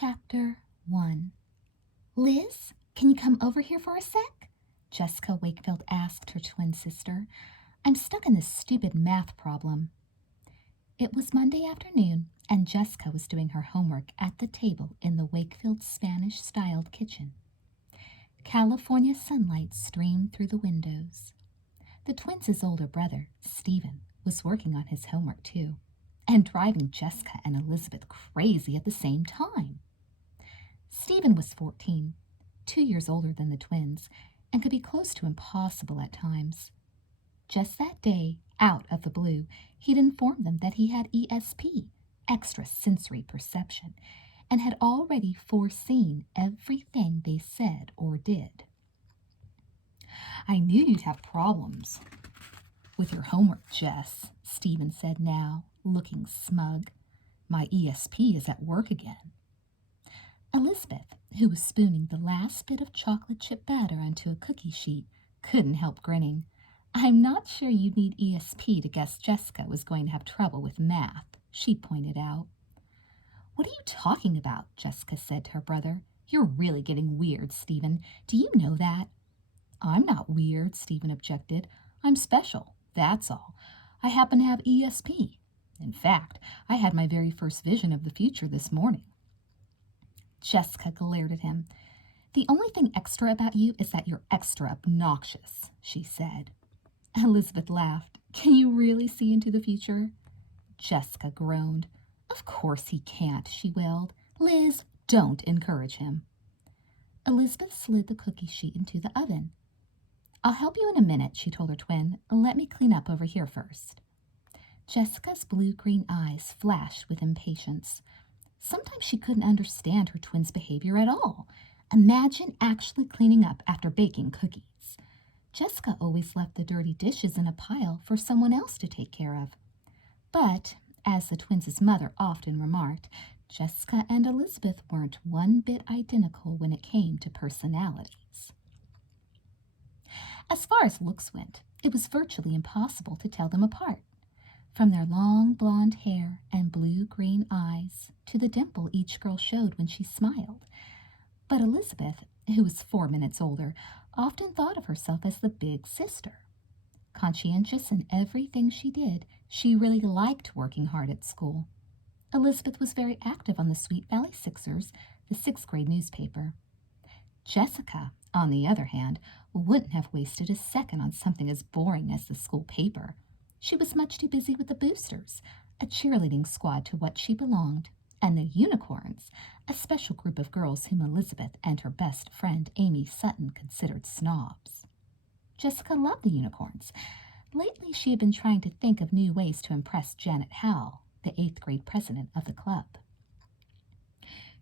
Chapter 1. Liz, can you come over here for a sec? Jessica Wakefield asked her twin sister. I'm stuck in this stupid math problem. It was Monday afternoon, and Jessica was doing her homework at the table in the Wakefield Spanish-styled kitchen. California sunlight streamed through the windows. The twins' older brother, Stephen, was working on his homework too, and driving Jessica and Elizabeth crazy at the same time. Stephen was 14, 2 years older than the twins, and could be close to impossible at times. Just that day, out of the blue, he'd informed them that he had ESP, extrasensory perception, and had already foreseen everything they said or did. I knew you'd have problems with your homework, Jess, Stephen said now, looking smug. My ESP is at work again. Elizabeth, who was spooning the last bit of chocolate chip batter onto a cookie sheet, couldn't help grinning. I'm not sure you'd need ESP to guess Jessica was going to have trouble with math, she pointed out. What are you talking about? Jessica said to her brother. You're really getting weird, Stephen. Do you know that? I'm not weird, Stephen objected. I'm special, that's all. I happen to have ESP. In fact, I had my very first vision of the future this morning. Jessica glared at him. The only thing extra about you is that you're extra obnoxious, she said. Elizabeth laughed. Can you really see into the future? Jessica groaned. Of course he can't, she wailed. Liz, don't encourage him. Elizabeth slid the cookie sheet into the oven. I'll help you in a minute, she told her twin. Let me clean up over here first. Jessica's blue-green eyes flashed with impatience. Sometimes she couldn't understand her twin's behavior at all. Imagine actually cleaning up after baking cookies. Jessica always left the dirty dishes in a pile for someone else to take care of. But, as the twins' mother often remarked, Jessica and Elizabeth weren't one bit identical when it came to personalities. As far as looks went, it was virtually impossible to tell them apart. From their long blonde hair and blue-green eyes to the dimple each girl showed when she smiled. But Elizabeth, who was 4 minutes older, often thought of herself as the big sister. Conscientious in everything she did, she really liked working hard at school. Elizabeth was very active on the Sweet Valley Sixers, the 6th grade newspaper. Jessica, on the other hand, wouldn't have wasted a second on something as boring as the school paper. She was much too busy with the Boosters, a cheerleading squad to which she belonged, and the Unicorns, a special group of girls whom Elizabeth and her best friend Amy Sutton considered snobs. Jessica loved the Unicorns. Lately she had been trying to think of new ways to impress Janet Howell, the 8th grade president of the club.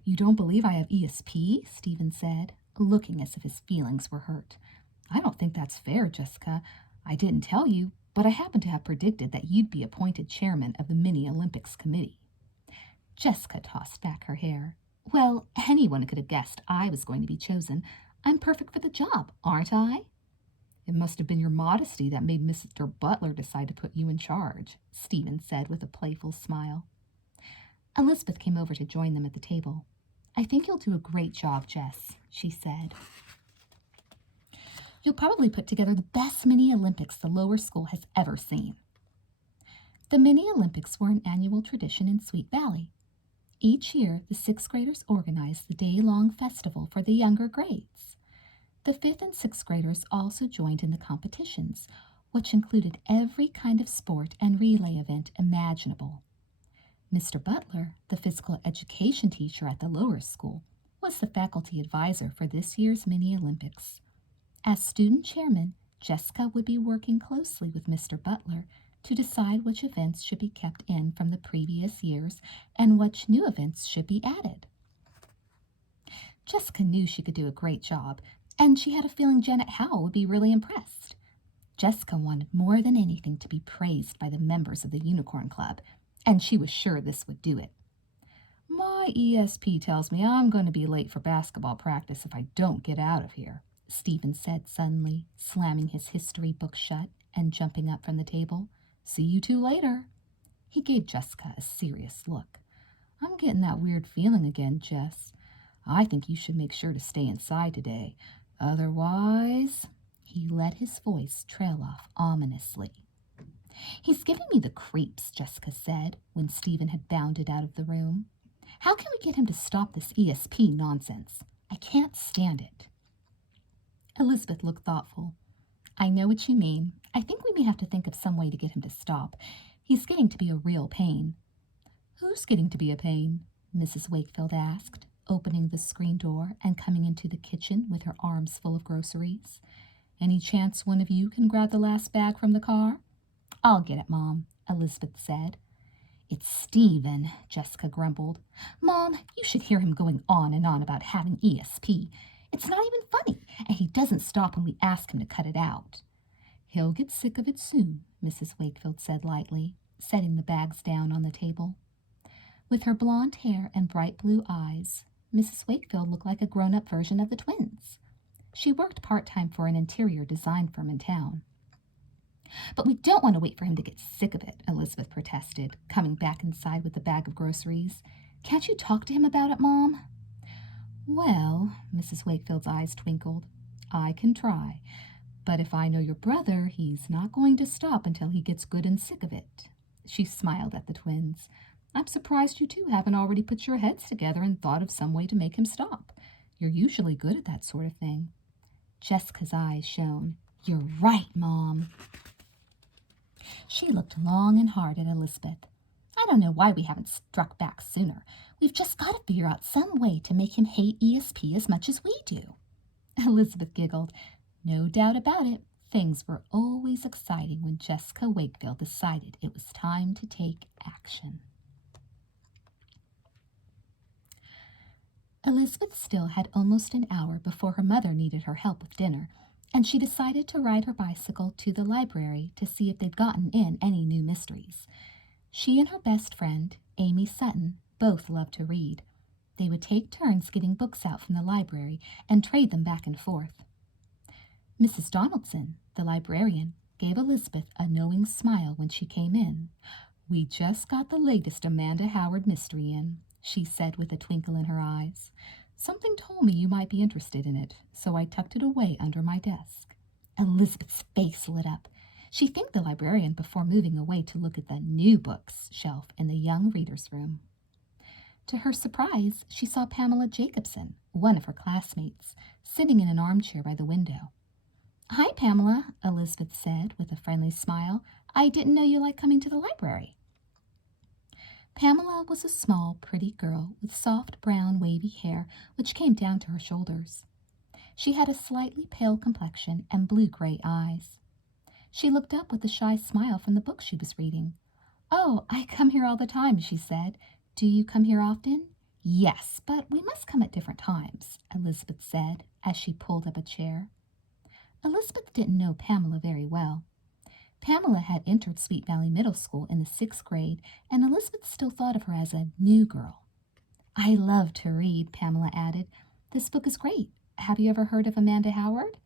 You don't believe I have ESP? Stephen said, looking as if his feelings were hurt. I don't think that's fair, Jessica. I didn't tell you, but I happen to have predicted that you'd be appointed chairman of the Mini-Olympics committee. Jessica tossed back her hair. Well, anyone could have guessed I was going to be chosen. I'm perfect for the job, aren't I? It must have been your modesty that made Mr. Butler decide to put you in charge, Stephen said with a playful smile. Elizabeth came over to join them at the table. I think you'll do a great job, Jess, she said. You'll probably put together the best mini-Olympics the lower school has ever seen. The mini-Olympics were an annual tradition in Sweet Valley. Each year, the 6th graders organized the day-long festival for the younger grades. The 5th and 6th graders also joined in the competitions, which included every kind of sport and relay event imaginable. Mr. Butler, the physical education teacher at the lower school, was the faculty advisor for this year's mini-Olympics. As student chairman, Jessica would be working closely with Mr. Butler to decide which events should be kept in from the previous years and which new events should be added. Jessica knew she could do a great job, and she had a feeling Janet Howell would be really impressed. Jessica wanted more than anything to be praised by the members of the Unicorn Club, and she was sure this would do it. My ESP tells me I'm going to be late for basketball practice if I don't get out of here, Stephen said suddenly, slamming his history book shut and jumping up from the table. See you two later. He gave Jessica a serious look. I'm getting that weird feeling again, Jess. I think you should make sure to stay inside today. Otherwise, he let his voice trail off ominously. He's giving me the creeps, Jessica said, when Stephen had bounded out of the room. How can we get him to stop this ESP nonsense? I can't stand it. Elizabeth looked thoughtful. I know what you mean. I think we may have to think of some way to get him to stop. He's getting to be a real pain. Who's getting to be a pain? Mrs. Wakefield asked, opening the screen door and coming into the kitchen with her arms full of groceries. Any chance one of you can grab the last bag from the car? I'll get it, Mom, Elizabeth said. It's Stephen, Jessica grumbled. Mom, you should hear him going on and on about having ESP. It's not even funny, and he doesn't stop when we ask him to cut it out. He'll get sick of it soon, Mrs. Wakefield said lightly, setting the bags down on the table. With her blonde hair and bright blue eyes, Mrs. Wakefield looked like a grown-up version of the twins. She worked part-time for an interior design firm in town. But we don't want to wait for him to get sick of it, Elizabeth protested, coming back inside with the bag of groceries. Can't you talk to him about it, Mom? Well, Mrs. Wakefield's eyes twinkled. I can try. But if I know your brother, he's not going to stop until he gets good and sick of it. She smiled at the twins. I'm surprised you two haven't already put your heads together and thought of some way to make him stop. You're usually good at that sort of thing. Jessica's eyes shone. You're right, Mom. She looked long and hard at Elizabeth. I don't know why we haven't struck back sooner. We've just got to figure out some way to make him hate ESP as much as we do. Elizabeth giggled. No doubt about it. Things were always exciting when Jessica Wakefield decided it was time to take action. Elizabeth still had almost an hour before her mother needed her help with dinner, and she decided to ride her bicycle to the library to see if they'd gotten in any new mysteries. She and her best friend, Amy Sutton, both loved to read. They would take turns getting books out from the library and trade them back and forth. Mrs. Donaldson, the librarian, gave Elizabeth a knowing smile when she came in. We just got the latest Amanda Howard mystery in, she said with a twinkle in her eyes. Something told me you might be interested in it, so I tucked it away under my desk. Elizabeth's face lit up. She thanked the librarian before moving away to look at the new books shelf in the young reader's room. To her surprise, she saw Pamela Jacobson, one of her classmates, sitting in an armchair by the window. Hi, Pamela, Elizabeth said with a friendly smile. I didn't know you liked coming to the library. Pamela was a small, pretty girl with soft brown, wavy hair which came down to her shoulders. She had a slightly pale complexion and blue-gray eyes. She looked up with a shy smile from the book she was reading. Oh, I come here all the time, she said. Do you come here often? Yes, but we must come at different times, Elizabeth said as she pulled up a chair. Elizabeth didn't know Pamela very well. Pamela had entered Sweet Valley Middle School in the 6th grade, and Elizabeth still thought of her as a new girl. I love to read, Pamela added. This book is great. Have you ever heard of Amanda Howard?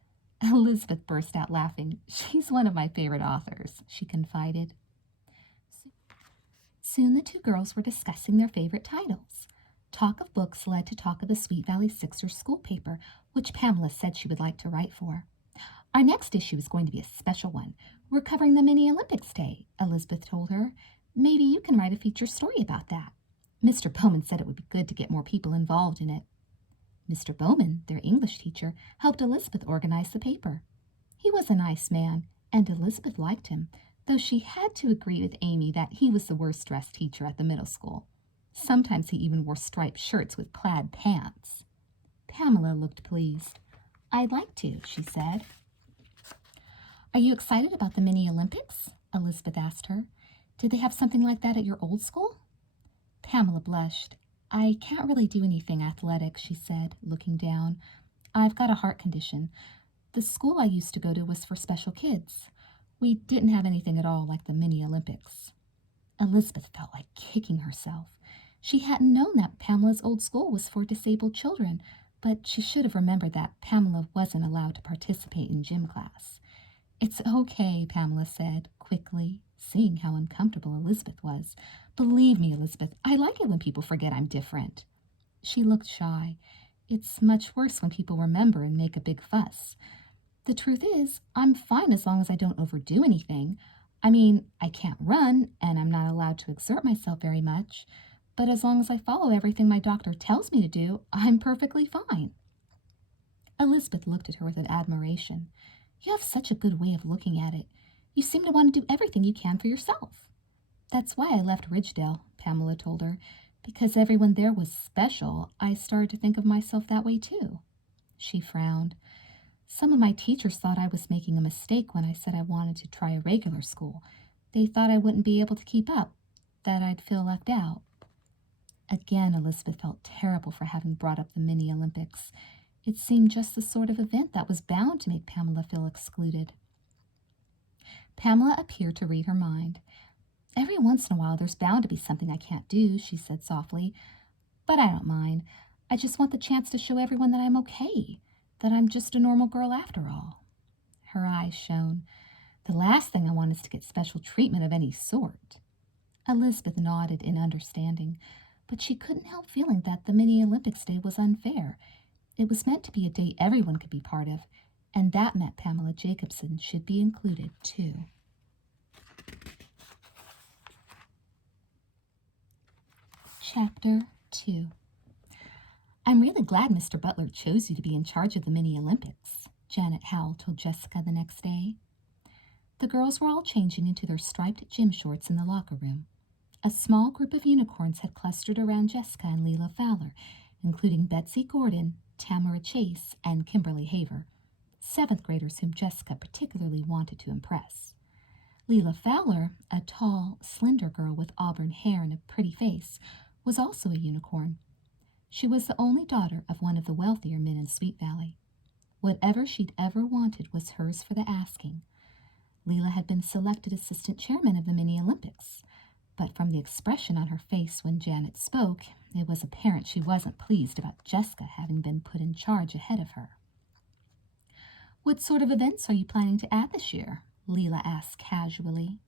Elizabeth burst out laughing. She's one of my favorite authors, she confided. Soon the two girls were discussing their favorite titles. Talk of books led to talk of the Sweet Valley Sixers school paper, which Pamela said she would like to write for. Our next issue is going to be a special one. We're covering the Mini Olympics Day, Elizabeth told her. Maybe you can write a feature story about that. Mr. Bowman said it would be good to get more people involved in it. Mr. Bowman, their English teacher, helped Elizabeth organize the paper. He was a nice man, and Elizabeth liked him, though she had to agree with Amy that he was the worst-dressed teacher at the middle school. Sometimes he even wore striped shirts with plaid pants. Pamela looked pleased. I'd like to, she said. Are you excited about the Mini Olympics? Elizabeth asked her. Did they have something like that at your old school? Pamela blushed. I can't really do anything athletic, she said, looking down. I've got a heart condition. The school I used to go to was for special kids. We didn't have anything at all like the Mini Olympics. Elizabeth felt like kicking herself. She hadn't known that Pamela's old school was for disabled children, but she should have remembered that Pamela wasn't allowed to participate in gym class. It's okay, Pamela said, quickly, seeing how uncomfortable Elizabeth was. Believe me, Elizabeth, I like it when people forget I'm different. She looked shy. It's much worse when people remember and make a big fuss. The truth is, I'm fine as long as I don't overdo anything. I mean, I can't run, and I'm not allowed to exert myself very much, but as long as I follow everything my doctor tells me to do, I'm perfectly fine. Elizabeth looked at her with admiration. You have such a good way of looking at it. You seem to want to do everything you can for yourself. That's why I left Ridgedale, Pamela told her. Because everyone there was special, I started to think of myself that way too. She frowned. Some of my teachers thought I was making a mistake when I said I wanted to try a regular school. They thought I wouldn't be able to keep up, that I'd feel left out. Again, Elizabeth felt terrible for having brought up the mini Olympics. It seemed just the sort of event that was bound to make Pamela feel excluded. Pamela appeared to read her mind. Every once in a while there's bound to be something I can't do, she said softly. But I don't mind. I just want the chance to show everyone that I'm okay, that I'm just a normal girl after all. Her eyes shone. The last thing I want is to get special treatment of any sort. Elizabeth nodded in understanding, but she couldn't help feeling that the Mini Olympics Day was unfair. It was meant to be a day everyone could be part of, and that meant Pamela Jacobson should be included too. Chapter 2. I'm really glad Mr. Butler chose you to be in charge of the Mini Olympics, Janet Howell told Jessica the next day. The girls were all changing into their striped gym shorts in the locker room. A small group of unicorns had clustered around Jessica and Leela Fowler, including Betsy Gordon, Tamara Chase, and Kimberly Haver, seventh graders whom Jessica particularly wanted to impress. Leela Fowler, a tall, slender girl with auburn hair and a pretty face, was also a unicorn. She was the only daughter of one of the wealthier men in Sweet Valley. Whatever she'd ever wanted was hers for the asking. Leela had been selected assistant chairman of the Mini Olympics, but from the expression on her face when Janet spoke, it was apparent she wasn't pleased about Jessica having been put in charge ahead of her. What sort of events are you planning to add this year? Leela asked casually.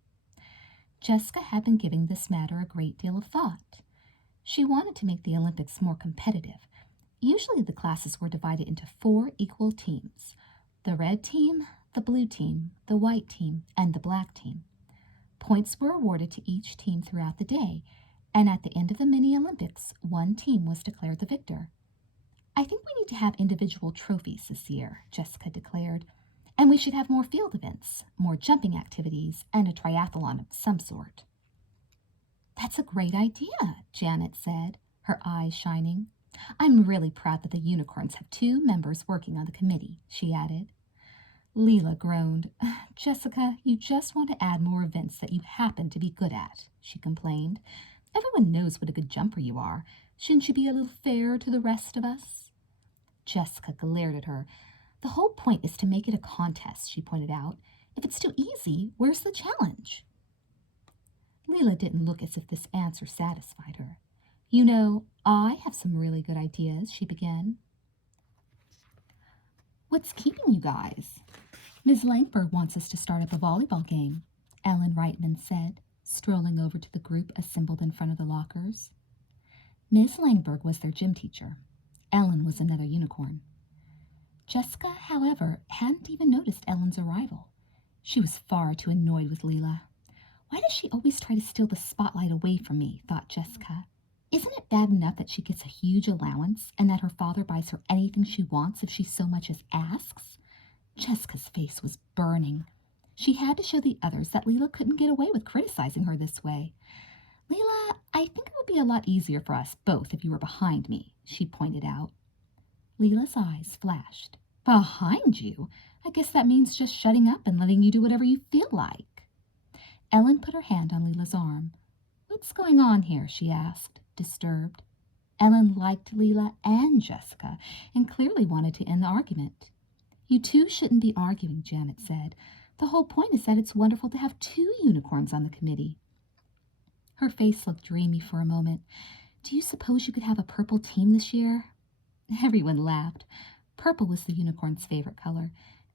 Jessica had been giving this matter a great deal of thought. She wanted to make the Olympics more competitive. Usually the classes were divided into 4 equal teams: the red team, the blue team, the white team, and the black team. Points were awarded to each team throughout the day, and at the end of the Mini Olympics, one team was declared the victor. I think we need to have individual trophies this year, Jessica declared, and we should have more field events, more jumping activities, and a triathlon of some sort. That's a great idea, Janet said, her eyes shining. I'm really proud that the unicorns have 2 members working on the committee, she added. Leela groaned. Jessica, you just want to add more events that you happen to be good at, she complained. Everyone knows what a good jumper you are. Shouldn't you be a little fair to the rest of us? Jessica glared at her. The whole point is to make it a contest, she pointed out. If it's too easy, where's the challenge? Leela didn't look as if this answer satisfied her. You know, I have some really good ideas, she began. What's keeping you guys? Ms. Langford wants us to start up a volleyball game, Ellen Reitman said, strolling over to the group assembled in front of the lockers. Miss Langberg was their gym teacher. Ellen was another unicorn. Jessica, however, hadn't even noticed Ellen's arrival. She was far too annoyed with Leela. Why does she always try to steal the spotlight away from me, thought Jessica. Isn't it bad enough that she gets a huge allowance and that her father buys her anything she wants if she so much as asks? Jessica's face was burning. She had to show the others that Leela couldn't get away with criticizing her this way. Leela, I think it would be a lot easier for us both if you were behind me, she pointed out. Leela's eyes flashed. Behind you? I guess that means just shutting up and letting you do whatever you feel like. Ellen put her hand on Leela's arm. What's going on here? She asked, disturbed. Ellen liked Leela and Jessica and clearly wanted to end the argument. You two shouldn't be arguing, Janet said. The whole point is that it's wonderful to have 2 unicorns on the committee. Her face looked dreamy for a moment. Do you suppose you could have a purple team this year? Everyone laughed. Purple was the unicorn's favorite color.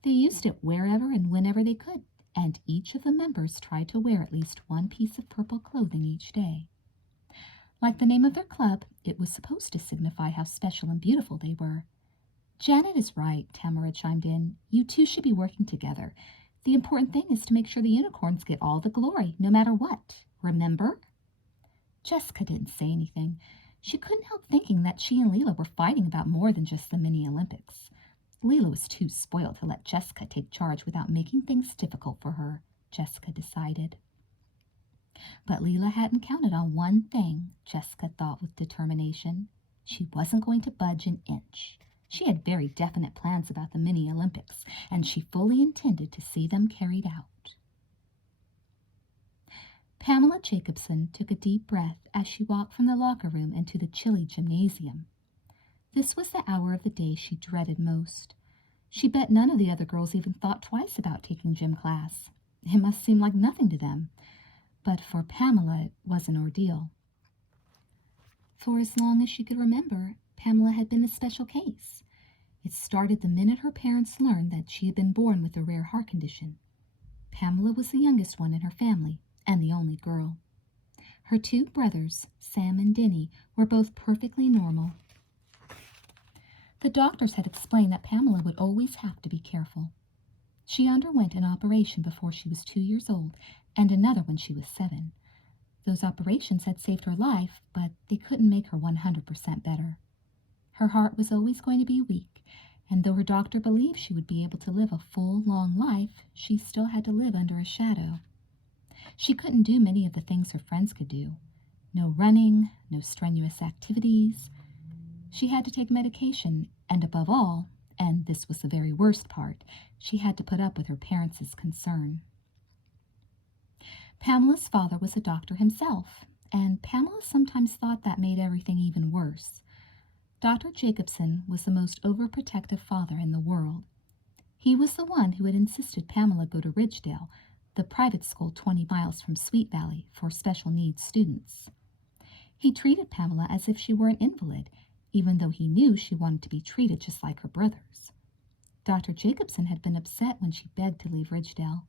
They used it wherever and whenever they could, and each of the members tried to wear at least one piece of purple clothing each day. Like the name of their club, it was supposed to signify how special and beautiful they were. Janet is right, Tamara chimed in. You two should be working together. The important thing is to make sure the unicorns get all the glory, no matter what. Remember? Jessica didn't say anything. She couldn't help thinking that she and Leela were fighting about more than just the mini Olympics. Leela was too spoiled to let Jessica take charge without making things difficult for her, Jessica decided. But Leela hadn't counted on one thing, Jessica thought with determination. She wasn't going to budge an inch. She had very definite plans about the mini Olympics, and she fully intended to see them carried out. Pamela Jacobson took a deep breath as she walked from the locker room into the chilly gymnasium. This was the hour of the day she dreaded most. She bet none of the other girls even thought twice about taking gym class. It must seem like nothing to them. But for Pamela, it was an ordeal. For as long as she could remember, Pamela had been a special case. It started the minute her parents learned that she had been born with a rare heart condition. Pamela was the youngest one in her family and the only girl. Her two brothers, Sam and Denny, were both perfectly normal. The doctors had explained that Pamela would always have to be careful. She underwent an operation before she was 2 years old and another when she was 7. Those operations had saved her life, but they couldn't make her 100% better. Her heart was always going to be weak, and though her doctor believed she would be able to live a full, long life, she still had to live under a shadow. She couldn't do many of the things her friends could do. No running, no strenuous activities. She had to take medication, and above all, and this was the very worst part, she had to put up with her parents' concern. Pamela's father was a doctor himself, and Pamela sometimes thought that made everything even worse. Dr. Jacobson was the most overprotective father in the world. He was the one who had insisted Pamela go to Ridgedale, the private school 20 miles from Sweet Valley, for special needs students. He treated Pamela as if she were an invalid, even though he knew she wanted to be treated just like her brothers. Dr. Jacobson had been upset when she begged to leave Ridgedale.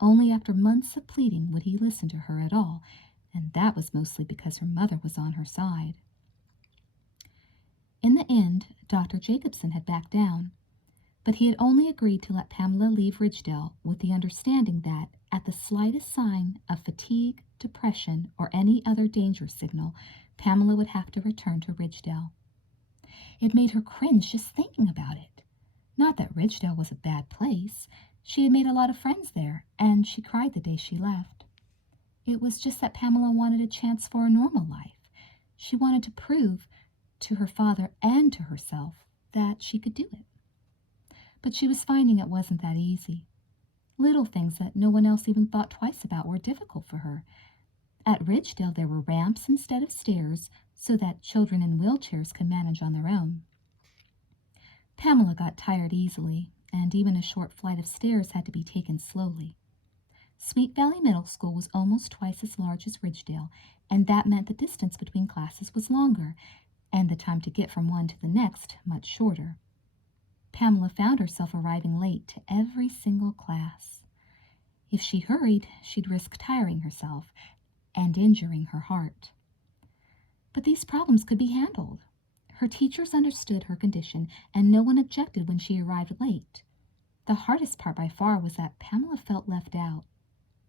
Only after months of pleading would he listen to her at all, and that was mostly because her mother was on her side. In the end, Dr. Jacobson had backed down, but he had only agreed to let Pamela leave Ridgedale with the understanding that, at the slightest sign of fatigue, depression, or any other danger signal, Pamela would have to return to Ridgedale. It made her cringe just thinking about it. Not that Ridgedale was a bad place. She had made a lot of friends there, and she cried the day she left. It was just that Pamela wanted a chance for a normal life. She wanted to prove to her father and to herself that she could do it. But she was finding it wasn't that easy. Little things that no one else even thought twice about were difficult for her. At Ridgedale there were ramps instead of stairs so that children in wheelchairs could manage on their own. Pamela got tired easily, and even a short flight of stairs had to be taken slowly. Sweet Valley Middle School was almost twice as large as Ridgedale, and that meant the distance between classes was longer, and the time to get from one to the next much shorter. Pamela found herself arriving late to every single class. If she hurried, she'd risk tiring herself and injuring her heart. But these problems could be handled. Her teachers understood her condition, and no one objected when she arrived late. The hardest part by far was that Pamela felt left out.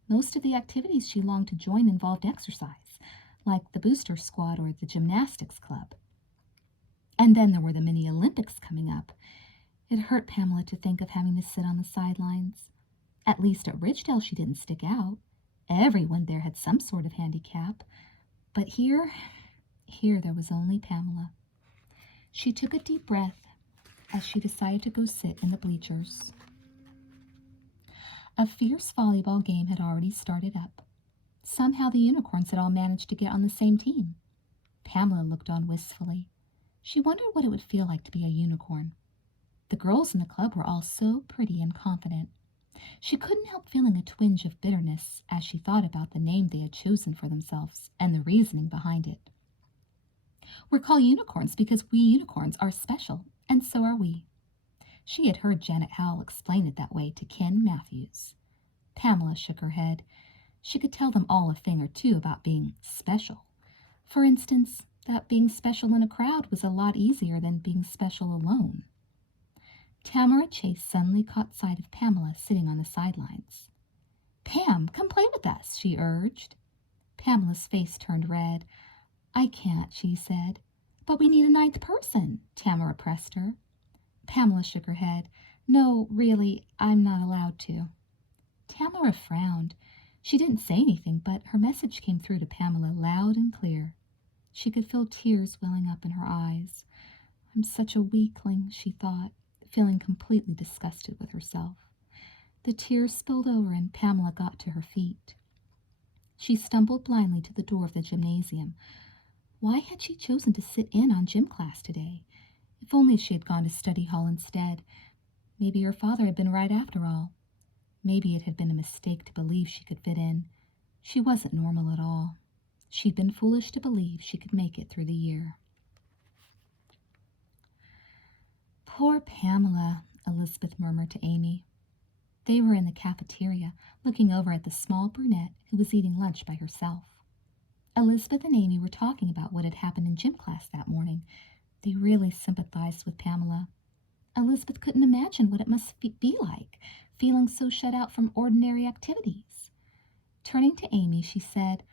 Most of the activities she longed to join involved exercise, like the booster squad or the gymnastics club. And then there were the mini Olympics coming up. It hurt Pamela to think of having to sit on the sidelines. At least at Ridgedale she didn't stick out. Everyone there had some sort of handicap. But here there was only Pamela. She took a deep breath as she decided to go sit in the bleachers. A fierce volleyball game had already started up. Somehow the unicorns had all managed to get on the same team. Pamela looked on wistfully. She wondered what it would feel like to be a unicorn. The girls in the club were all so pretty and confident. She couldn't help feeling a twinge of bitterness as she thought about the name they had chosen for themselves and the reasoning behind it. We're called unicorns because we unicorns are special, and so are we. She had heard Janet Howell explain it that way to Ken Matthews. Pamela shook her head. She could tell them all a thing or two about being special. For instance, that being special in a crowd was a lot easier than being special alone. Tamara Chase suddenly caught sight of Pamela sitting on the sidelines. "Pam, come play with us," she urged. Pamela's face turned red. "I can't," she said. "But we need a ninth person," Tamara pressed her. Pamela shook her head. "No, really, I'm not allowed to." Tamara frowned. She didn't say anything, but her message came through to Pamela loud and clear. She could feel tears welling up in her eyes. "I'm such a weakling," she thought, feeling completely disgusted with herself. The tears spilled over and Pamela got to her feet. She stumbled blindly to the door of the gymnasium. Why had she chosen to sit in on gym class today? If only she had gone to study hall instead. Maybe her father had been right after all. Maybe it had been a mistake to believe she could fit in. She wasn't normal at all. She'd been foolish to believe she could make it through the year. "Poor Pamela," Elizabeth murmured to Amy. They were in the cafeteria, looking over at the small brunette who was eating lunch by herself. Elizabeth and Amy were talking about what had happened in gym class that morning. They really sympathized with Pamela. Elizabeth couldn't imagine what it must be like, feeling so shut out from ordinary activities. Turning to Amy, she said,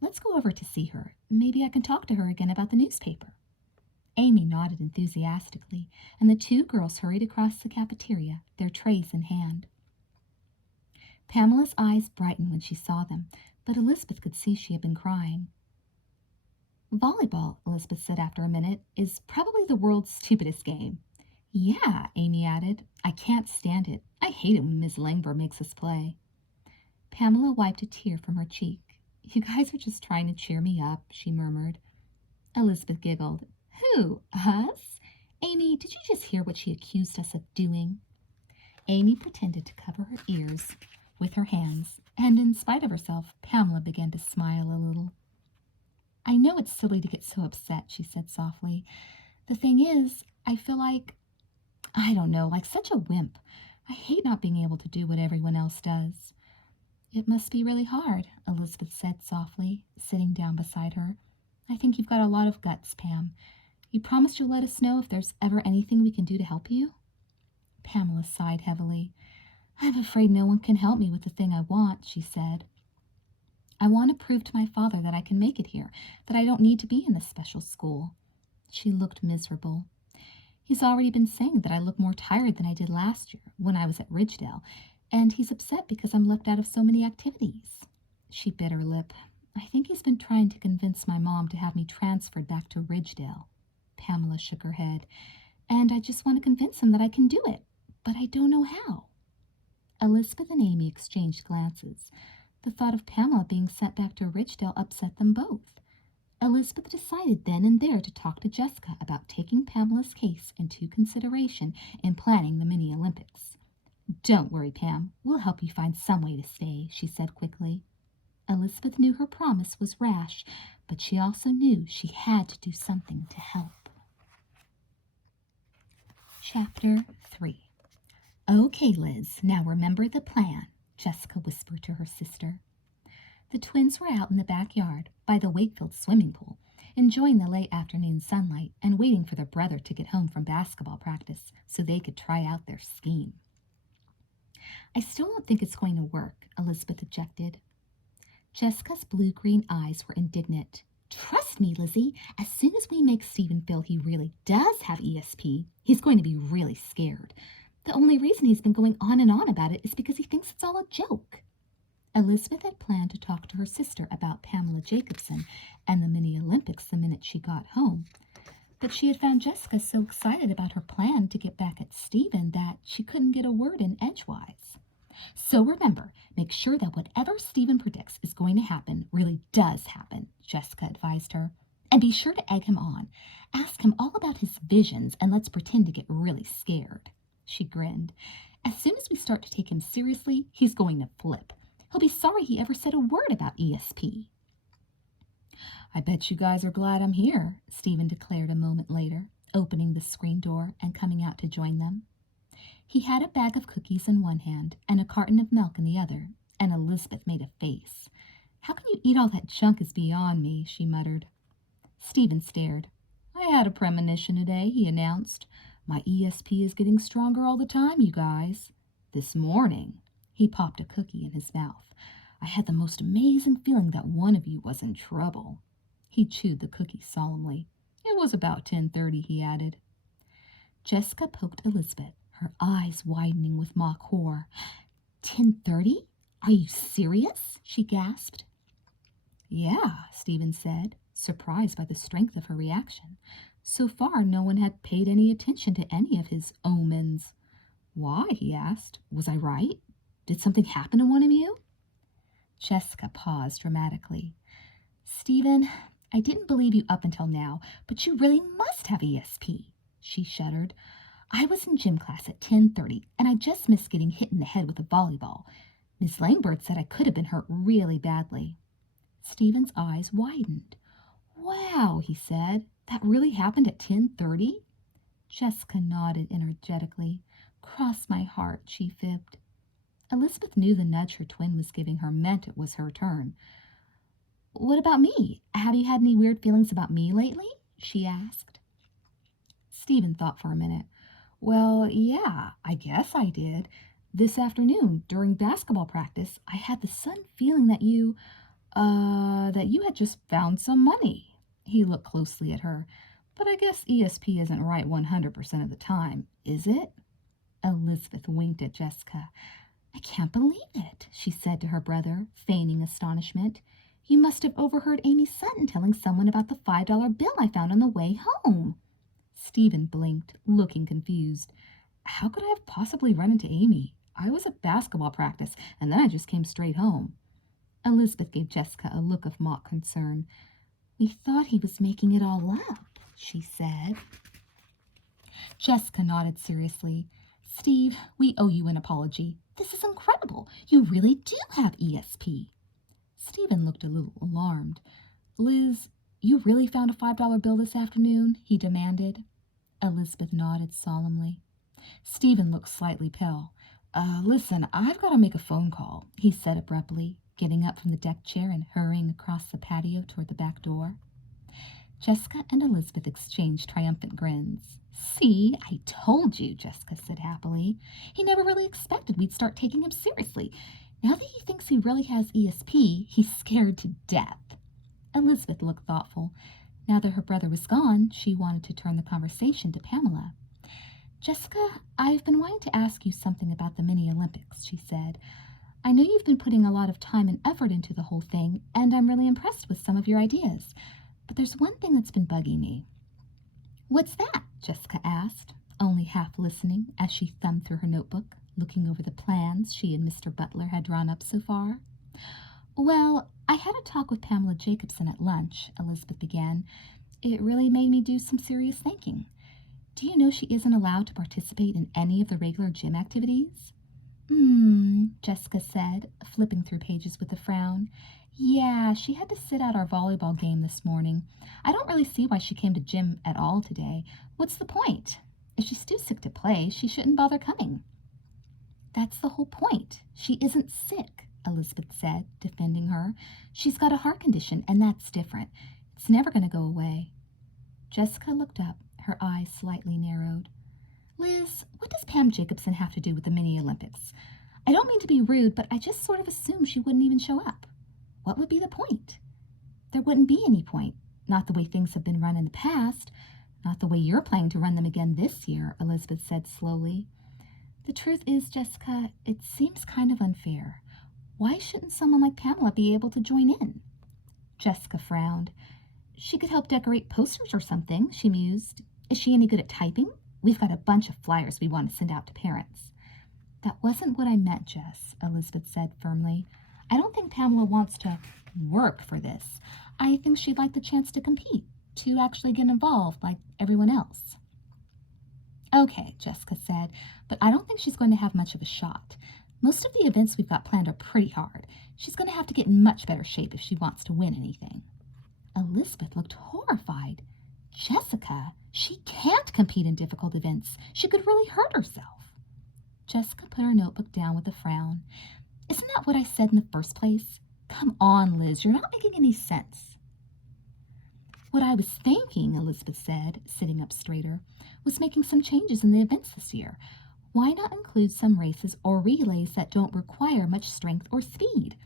"Let's go over to see her. Maybe I can talk to her again about the newspaper." Amy nodded enthusiastically, and the two girls hurried across the cafeteria, their trays in hand. Pamela's eyes brightened when she saw them, but Elizabeth could see she had been crying. "Volleyball," Elizabeth said after a minute, "is probably the world's stupidest game." "Yeah," Amy added. "I can't stand it. I hate it when Ms. Langberg makes us play." Pamela wiped a tear from her cheek. "You guys are just trying to cheer me up," she murmured. Elizabeth giggled. "Who, us? Amy, did you just hear what she accused us of doing?" Amy pretended to cover her ears with her hands, and in spite of herself, Pamela began to smile a little. "I know it's silly to get so upset," she said softly. "The thing is, I feel like, I don't know, like such a wimp. I hate not being able to do what everyone else does." "It must be really hard," Elizabeth said softly, sitting down beside her. "I think you've got a lot of guts, Pam. You promise you'll let us know if there's ever anything we can do to help you?" Pamela sighed heavily. "I'm afraid no one can help me with the thing I want," she said. "I want to prove to my father that I can make it here, that I don't need to be in this special school." She looked miserable. "He's already been saying that I look more tired than I did last year when I was at Ridgedale, and he's upset because I'm left out of so many activities." She bit her lip. "I think he's been trying to convince my mom to have me transferred back to Ridgedale." Pamela shook her head. "And I just want to convince him that I can do it, but I don't know how." Elizabeth and Amy exchanged glances. The thought of Pamela being sent back to Ridgedale upset them both. Elizabeth decided then and there to talk to Jessica about taking Pamela's case into consideration in planning the mini Olympics. "Don't worry, Pam. We'll help you find some way to stay," she said quickly. Elizabeth knew her promise was rash, but she also knew she had to do something to help. Chapter 3. "Okay, Liz, now remember the plan," Jessica whispered to her sister. The twins were out in the backyard by the Wakefield swimming pool, enjoying the late afternoon sunlight and waiting for their brother to get home from basketball practice so they could try out their scheme. "I still don't think it's going to work," Elizabeth objected. Jessica's blue-green eyes were indignant. "Trust me, Lizzie, as soon as we make Stephen feel he really does have ESP, he's going to be really scared. The only reason he's been going on and on about it is because he thinks it's all a joke." Elizabeth had planned to talk to her sister about Pamela Jacobson and the mini Olympics the minute she got home, but she had found Jessica so excited about her plan to get back at Stephen that she couldn't get a word in edgewise. "So remember, make sure that whatever Stephen predicts is going to happen really does happen," Jessica advised her. "And be sure to egg him on. Ask him all about his visions and let's pretend to get really scared." She grinned. "As soon as we start to take him seriously, he's going to flip. He'll be sorry he ever said a word about ESP." "I bet you guys are glad I'm here," Stephen declared a moment later, opening the screen door and coming out to join them. He had a bag of cookies in one hand and a carton of milk in the other, and Elizabeth made a face. "How can you eat all that junk is beyond me," she muttered. Stephen stared. "I had a premonition today," he announced. "My ESP is getting stronger all the time, you guys. This morning," he popped a cookie in his mouth, "I had the most amazing feeling that one of you was in trouble." He chewed the cookie solemnly. "It was about 10:30, he added. Jessica poked Elizabeth, her eyes widening with mock horror. 10:30? Are you serious?" she gasped. "Yeah," Stephen said, surprised by the strength of her reaction. So far, no one had paid any attention to any of his omens. "Why?" he asked. "Was I right? Did something happen to one of you?" Jessica paused dramatically. "Stephen, I didn't believe you up until now, but you really must have ESP." She shuddered. "I was in gym class at 10:30, and I just missed getting hit in the head with a volleyball. Miss Langbird said I could have been hurt really badly." Stephen's eyes widened. "Wow," he said. "That really happened at 10:30? Jessica nodded energetically. "Cross my heart," she fibbed. Elizabeth knew the nudge her twin was giving her meant it was her turn. "What about me? Have you had any weird feelings about me lately?" she asked. Stephen thought for a minute. "Well, yeah, I guess I did. This afternoon, during basketball practice, I had the sudden feeling that you had just found some money." He looked closely at her. "But I guess ESP isn't right 100% of the time, is it?" Elizabeth winked at Jessica. "I can't believe it," she said to her brother, feigning astonishment. "You must have overheard Amy Sutton telling someone about the $5 bill I found on the way home." Stephen blinked, looking confused. "How could I have possibly run into Amy? I was at basketball practice, and then I just came straight home." Elizabeth gave Jessica a look of mock concern. "We thought he was making it all up," she said. Jessica nodded seriously. "Steve, we owe you an apology. This is incredible. You really do have ESP." Stephen looked a little alarmed. "Liz, you really found a $5 bill this afternoon?" he demanded. Elizabeth nodded solemnly. Stephen looked slightly pale. Listen, I've got to make a phone call," he said abruptly, getting up from the deck chair and hurrying across the patio toward the back door. Jessica and Elizabeth exchanged triumphant grins. "See, I told you," Jessica said happily. "He never really expected we'd start taking him seriously. Now that he thinks he really has ESP, he's scared to death." Elizabeth looked thoughtful. Now that her brother was gone, she wanted to turn the conversation to Pamela. "Jessica, I've been wanting to ask you something about the mini-Olympics," she said. "I know you've been putting a lot of time and effort into the whole thing, and I'm really impressed with some of your ideas. But there's one thing that's been bugging me." "What's that?" Jessica asked, only half listening as she thumbed through her notebook, looking over the plans she and Mr. Butler had drawn up so far. "Well, I had a talk with Pamela Jacobson at lunch," Elizabeth began. "It really made me do some serious thinking. Do you know she isn't allowed to participate in any of the regular gym activities?" Jessica said, flipping through pages with a frown. "Yeah, she had to sit out our volleyball game this morning. I don't really see why she came to gym at all today. What's the point? If she's too sick to play, she shouldn't bother coming." "That's the whole point. She isn't sick," Elizabeth said, defending her. "She's got a heart condition, and that's different. It's never going to go away." Jessica looked up, her eyes slightly narrowed. "Liz, what does Pam Jacobson have to do with the mini-Olympics? I don't mean to be rude, but I just sort of assumed she wouldn't even show up. What would be the point?" "There wouldn't be any point. Not the way things have been run in the past. Not the way you're planning to run them again this year," Elizabeth said slowly. "The truth is, Jessica, it seems kind of unfair. Why shouldn't someone like Pamela be able to join in?" Jessica frowned. "She could help decorate posters or something," she mused. "Is she any good at typing? We've got a bunch of flyers we want to send out to parents." "That wasn't what I meant, Jess," Elizabeth said firmly. "I don't think Pamela wants to work for this. I think she'd like the chance to compete, to actually get involved like everyone else." "Okay," Jessica said, "but I don't think she's going to have much of a shot. Most of the events we've got planned are pretty hard. She's going to have to get in much better shape if she wants to win anything." Elizabeth looked horrified. "Jessica, she can't compete in difficult events. She could really hurt herself." Jessica put her notebook down with a frown. Isn't that what I said in the first place? Come on, Liz, you're not making any sense. What I was thinking, Elizabeth said, sitting up straighter, was making some changes in the events this year. Why not include some races or relays that don't require much strength or speed?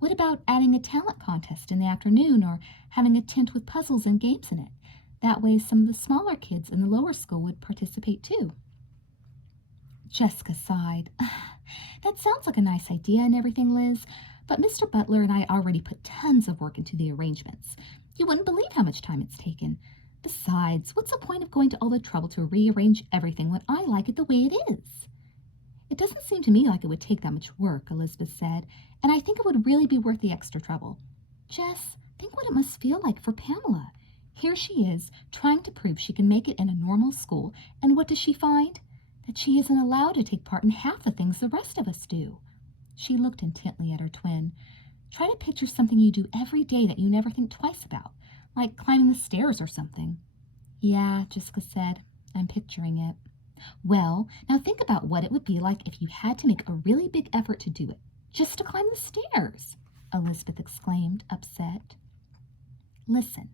What about adding a talent contest in the afternoon or having a tent with puzzles and games in it? That way some of the smaller kids in the lower school would participate too. Jessica sighed. That sounds like a nice idea and everything, Liz, but Mr. Butler and I already put tons of work into the arrangements. You wouldn't believe how much time it's taken. Besides, what's the point of going to all the trouble to rearrange everything when I like it the way it is? It doesn't seem to me like it would take that much work, Elizabeth said, and I think it would really be worth the extra trouble. Jess, think what it must feel like for Pamela. Here she is, trying to prove she can make it in a normal school, and what does she find? That she isn't allowed to take part in half the things the rest of us do. She looked intently at her twin. Try to picture something you do every day that you never think twice about, like climbing the stairs or something. Yeah, Jessica said. I'm picturing it. Well, now think about what it would be like if you had to make a really big effort to do it, just to climb the stairs, Elizabeth exclaimed, upset. Listen,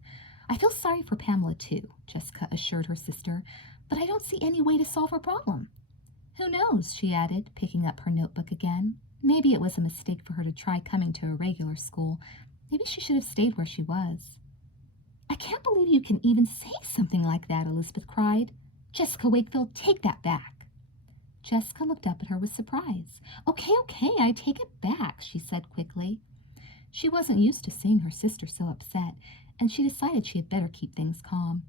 I feel sorry for Pamela too, Jessica assured her sister, but I don't see any way to solve her problem. Who knows, she added, picking up her notebook again. Maybe it was a mistake for her to try coming to a regular school. Maybe she should have stayed where she was. I can't believe you can even say something like that, Elizabeth cried. Jessica Wakefield, take that back. Jessica looked up at her with surprise. Okay, I take it back, she said quickly. She wasn't used to seeing her sister so upset, and she decided she had better keep things calm.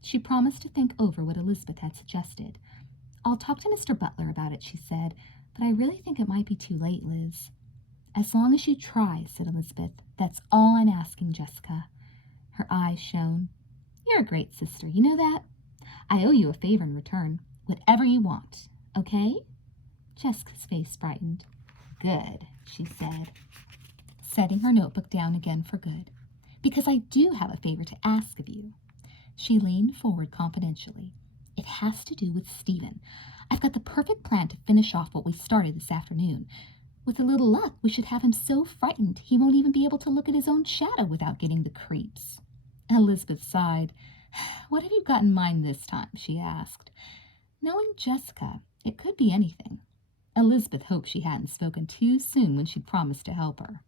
She promised to think over what Elizabeth had suggested. I'll talk to Mr. Butler about it, she said, but I really think it might be too late, Liz. As long as you try, said Elizabeth. That's all I'm asking, Jessica. Her eyes shone. You're a great sister, you know that? I owe you a favor in return. Whatever you want, okay? Jessica's face brightened. Good, she said, setting her notebook down again for good. Because I do have a favor to ask of you. She leaned forward confidentially. It has to do with Stephen. I've got the perfect plan to finish off what we started this afternoon. With a little luck, we should have him so frightened he won't even be able to look at his own shadow without getting the creeps. Elizabeth sighed. What have you got in mind this time? She asked. Knowing Jessica, it could be anything. Elizabeth hoped she hadn't spoken too soon when she'd promised to help her.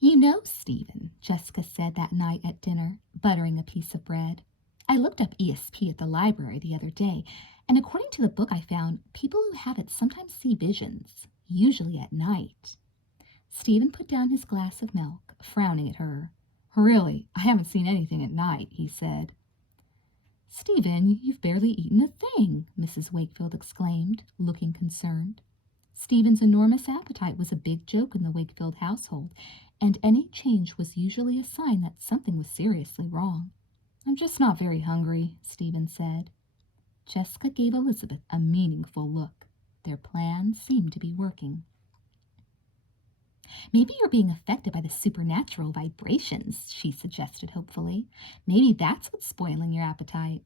You know, Stephen, Jessica said that night at dinner, buttering a piece of bread. I looked up ESP at the library the other day, and according to the book I found, people who have it sometimes see visions, usually at night. Stephen put down his glass of milk, frowning at her. Really, I haven't seen anything at night, he said. Stephen, you've barely eaten a thing, Mrs. Wakefield exclaimed, looking concerned. Stephen's enormous appetite was a big joke in the Wakefield household, and any change was usually a sign that something was seriously wrong. I'm just not very hungry, Stephen said. Jessica gave Elizabeth a meaningful look. Their plan seemed to be working. Maybe you're being affected by the supernatural vibrations, she suggested hopefully. Maybe that's what's spoiling your appetite.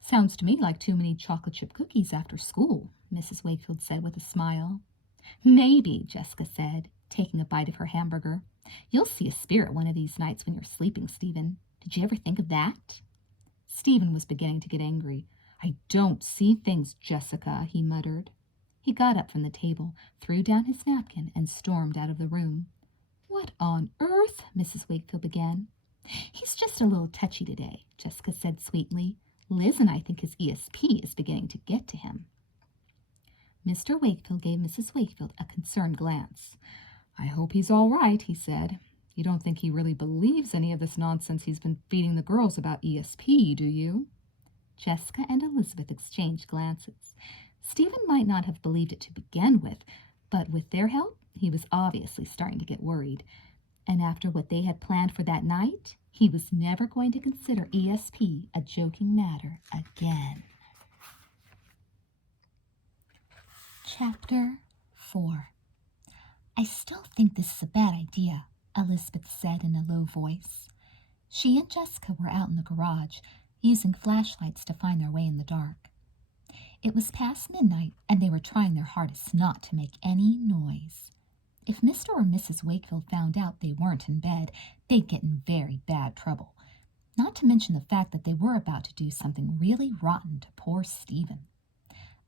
Sounds to me like too many chocolate chip cookies after school, Mrs. Wakefield said with a smile. Maybe, Jessica said, taking a bite of her hamburger. You'll see a spirit one of these nights when you're sleeping, Stephen. Did you ever think of that? Stephen was beginning to get angry. I don't see things, Jessica, he muttered. He got up from the table, threw down his napkin, and stormed out of the room. What on earth? Mrs. Wakefield began. He's just a little touchy today, Jessica said sweetly. Liz and I think his ESP is beginning to get to him. Mr. Wakefield gave Mrs. Wakefield a concerned glance. I hope he's all right, he said. You don't think he really believes any of this nonsense he's been feeding the girls about ESP, do you? Jessica and Elizabeth exchanged glances. Stephen might not have believed it to begin with, but with their help, he was obviously starting to get worried. And after what they had planned for that night, he was never going to consider ESP a joking matter again. Chapter 4. I still think this is a bad idea, Elizabeth said in a low voice. She and Jessica were out in the garage, using flashlights to find their way in the dark. It was past midnight, and they were trying their hardest not to make any noise. If Mr. or Mrs. Wakefield found out they weren't in bed, they'd get in very bad trouble, not to mention the fact that they were about to do something really rotten to poor Stephen.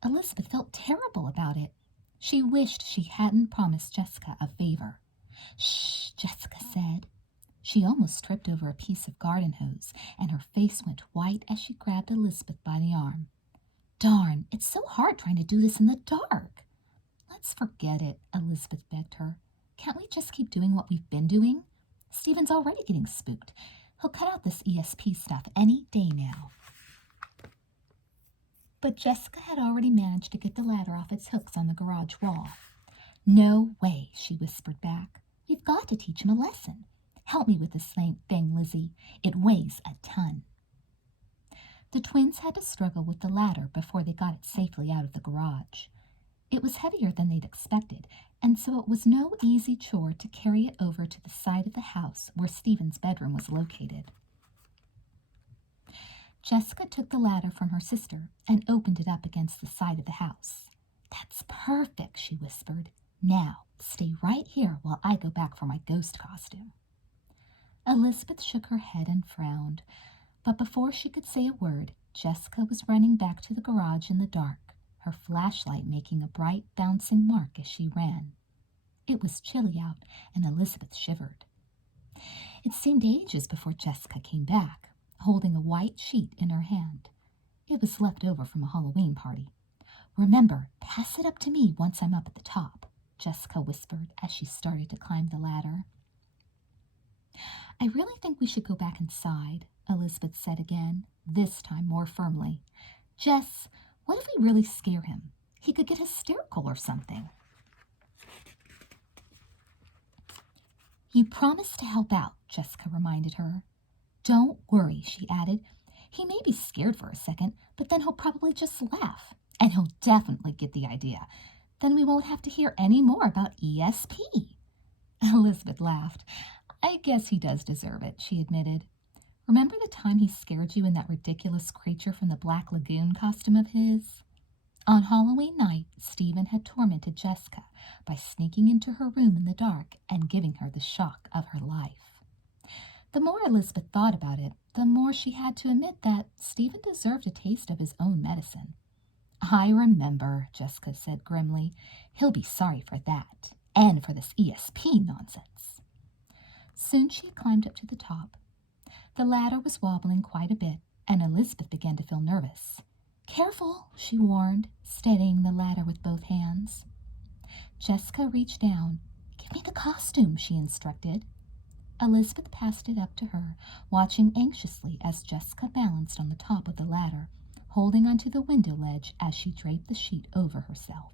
Elizabeth felt terrible about it. She wished she hadn't promised Jessica a favor. "Shh," Jessica said. She almost tripped over a piece of garden hose, and her face went white as she grabbed Elizabeth by the arm. "Darn, it's so hard trying to do this in the dark." "Let's forget it," Elizabeth begged her. "Can't we just keep doing what we've been doing? Stephen's already getting spooked. He'll cut out this ESP stuff any day now." But Jessica had already managed to get the ladder off its hooks on the garage wall. "No way," she whispered back. "We've got to teach him a lesson. Help me with this thing, Lizzie. It weighs a ton." The twins had to struggle with the ladder before they got it safely out of the garage. It was heavier than they'd expected, and so it was no easy chore to carry it over to the side of the house where Stephen's bedroom was located. Jessica took the ladder from her sister and opened it up against the side of the house. "That's perfect," she whispered. "Now, stay right here while I go back for my ghost costume." Elizabeth shook her head and frowned, but before she could say a word, Jessica was running back to the garage in the dark, her flashlight making a bright, bouncing mark as she ran. It was chilly out, and Elizabeth shivered. It seemed ages before Jessica came back, holding a white sheet in her hand. It was left over from a Halloween party. "Remember, pass it up to me once I'm up at the top," Jessica whispered as she started to climb the ladder. "I really think we should go back inside," Elizabeth said again, this time more firmly. "Jess, what if we really scare him? He could get hysterical or something." "You promised to help out," Jessica reminded her. "Don't worry," she added. "He may be scared for a second, but then he'll probably just laugh. And he'll definitely get the idea. Then we won't have to hear any more about ESP." Elizabeth laughed. "I guess he does deserve it," she admitted. "Remember the time he scared you in that ridiculous creature from the Black Lagoon costume of his?" On Halloween night, Stephen had tormented Jessica by sneaking into her room in the dark and giving her the shock of her life. The more Elizabeth thought about it, the more she had to admit that Stephen deserved a taste of his own medicine. "I remember," Jessica said grimly. "He'll be sorry for that, and for this ESP nonsense." Soon she had climbed up to the top. The ladder was wobbling quite a bit, and Elizabeth began to feel nervous. "Careful," she warned, steadying the ladder with both hands. Jessica reached down. "Give me the costume," she instructed. Elizabeth passed it up to her, watching anxiously as Jessica balanced on the top of the ladder, holding onto the window ledge as she draped the sheet over herself.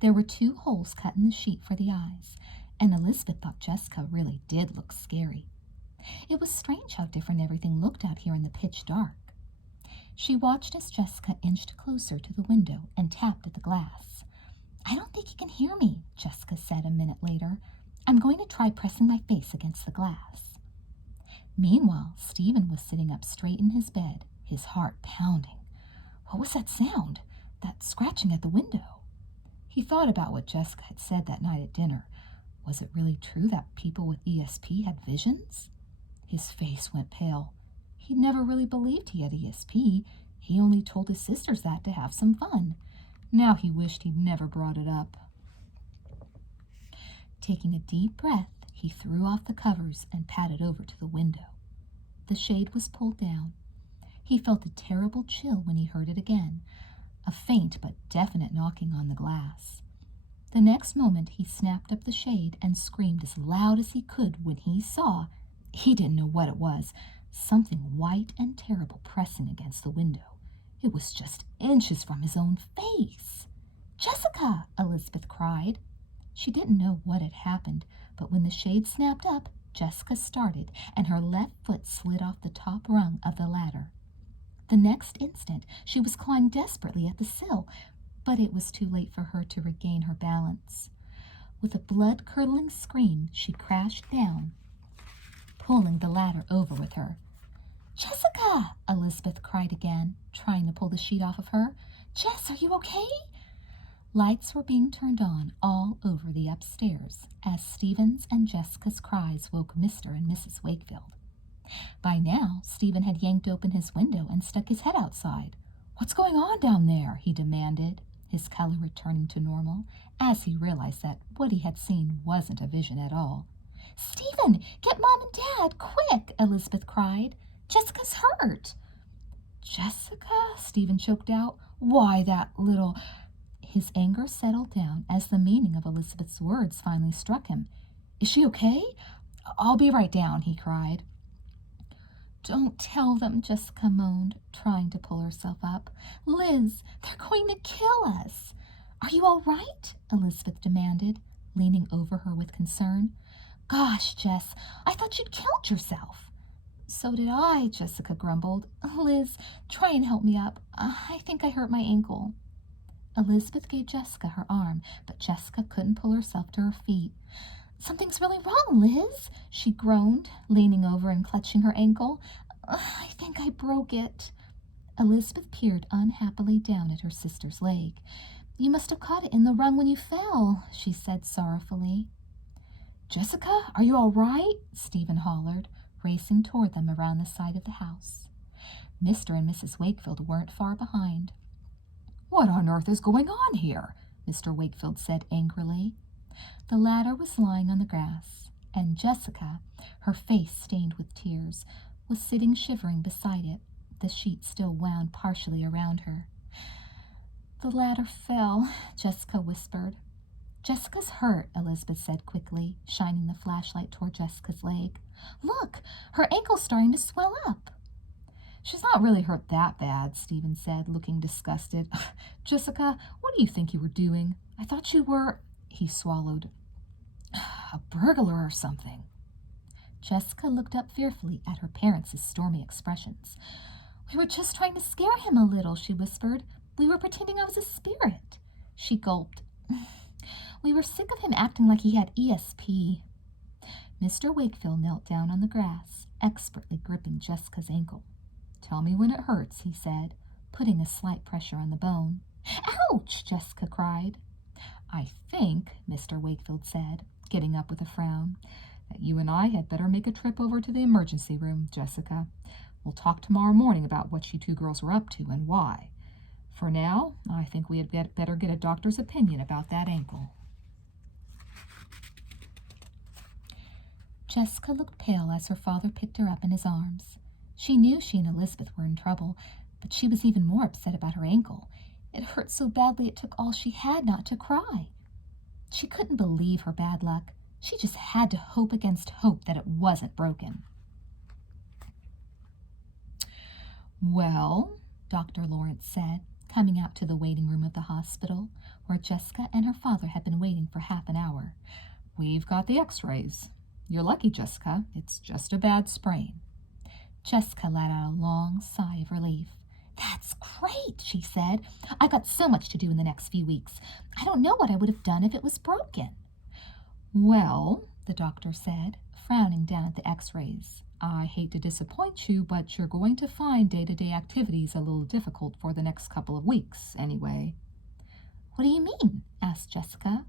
There were 2 holes cut in the sheet for the eyes, and Elizabeth thought Jessica really did look scary. It was strange how different everything looked out here in the pitch dark. She watched as Jessica inched closer to the window and tapped at the glass. "I don't think he can hear me," Jessica said a minute later. "I'm going to try pressing my face against the glass." Meanwhile, Stephen was sitting up straight in his bed, his heart pounding. What was that sound? That scratching at the window? He thought about what Jessica had said that night at dinner. Was it really true that people with ESP had visions? His face went pale. He'd never really believed he had ESP. He only told his sisters that to have some fun. Now he wished he'd never brought it up. Taking a deep breath, he threw off the covers and padded over to the window. The shade was pulled down. He felt a terrible chill when he heard it again, a faint but definite knocking on the glass. The next moment he snapped up the shade and screamed as loud as he could when he saw, he didn't know what it was, something white and terrible pressing against the window. It was just inches from his own face. "Jessica!" Elizabeth cried. She didn't know what had happened, but when the shade snapped up, Jessica started, and her left foot slid off the top rung of the ladder. The next instant, she was clawing desperately at the sill, but it was too late for her to regain her balance. With a blood-curdling scream, she crashed down, pulling the ladder over with her. "Jessica!" Elizabeth cried again, trying to pull the sheet off of her. Jess, are you okay? Lights were being turned on all over the upstairs as Stephen's and Jessica's cries woke Mr. and Mrs. Wakefield. By now, Stephen had yanked open his window and stuck his head outside. What's going on down there? He demanded, his color returning to normal, as he realized that what he had seen wasn't a vision at all. Stephen, get Mom and Dad, quick, Elizabeth cried. Jessica's hurt. Jessica? Stephen choked out. Why, that little... His anger settled down as the meaning of Elizabeth's words finally struck him. Is she okay? I'll be right down, he cried. Don't tell them, Jessica moaned, trying to pull herself up. Liz, they're going to kill us. Are you all right? Elizabeth demanded, leaning over her with concern. Gosh, Jess, I thought you'd killed yourself. So did I, Jessica grumbled. Liz, try and help me up. I think I hurt my ankle. Elizabeth gave Jessica her arm, but Jessica couldn't pull herself to her feet. Something's really wrong, Liz, she groaned, leaning over and clutching her ankle. I think I broke it. Elizabeth peered unhappily down at her sister's leg. You must have caught it in the rung when you fell, she said sorrowfully. Jessica, are you all right? Stephen hollered, racing toward them around the side of the house. Mr. and Mrs. Wakefield weren't far behind. What on earth is going on here? Mr. Wakefield said angrily. The latter was lying on the grass, and Jessica, her face stained with tears, was sitting shivering beside it, the sheet still wound partially around her. The ladder fell, Jessica whispered. Jessica's hurt, Elizabeth said quickly, shining the flashlight toward Jessica's leg. Look, her ankle's starting to swell up. She's not really hurt that bad, Stephen said, looking disgusted. Jessica, what do you think you were doing? I thought you were, he swallowed, a burglar or something. Jessica looked up fearfully at her parents' stormy expressions. We were just trying to scare him a little, she whispered. We were pretending I was a spirit. She gulped. We were sick of him acting like he had ESP. Mr. Wakefield knelt down on the grass, expertly gripping Jessica's ankle. Tell me when it hurts, he said, putting a slight pressure on the bone. Ouch! Jessica cried. I think, Mr. Wakefield said, getting up with a frown, that you and I had better make a trip over to the emergency room, Jessica. We'll talk tomorrow morning about what you two girls were up to and why. For now, I think we had better get a doctor's opinion about that ankle. Jessica looked pale as her father picked her up in his arms. She knew she and Elizabeth were in trouble, but she was even more upset about her ankle. It hurt so badly it took all she had not to cry. She couldn't believe her bad luck. She just had to hope against hope that it wasn't broken. Well, Dr. Lawrence said, coming out to the waiting room of the hospital, where Jessica and her father had been waiting for half an hour. We've got the x-rays. You're lucky, Jessica. It's just a bad sprain. Jessica let out a long sigh of relief. That's great, she said. I've got so much to do in the next few weeks. I don't know what I would have done if it was broken. Well, the doctor said, frowning down at the x-rays, I hate to disappoint you, but you're going to find day-to-day activities a little difficult for the next couple of weeks, anyway. What do you mean? Asked Jessica.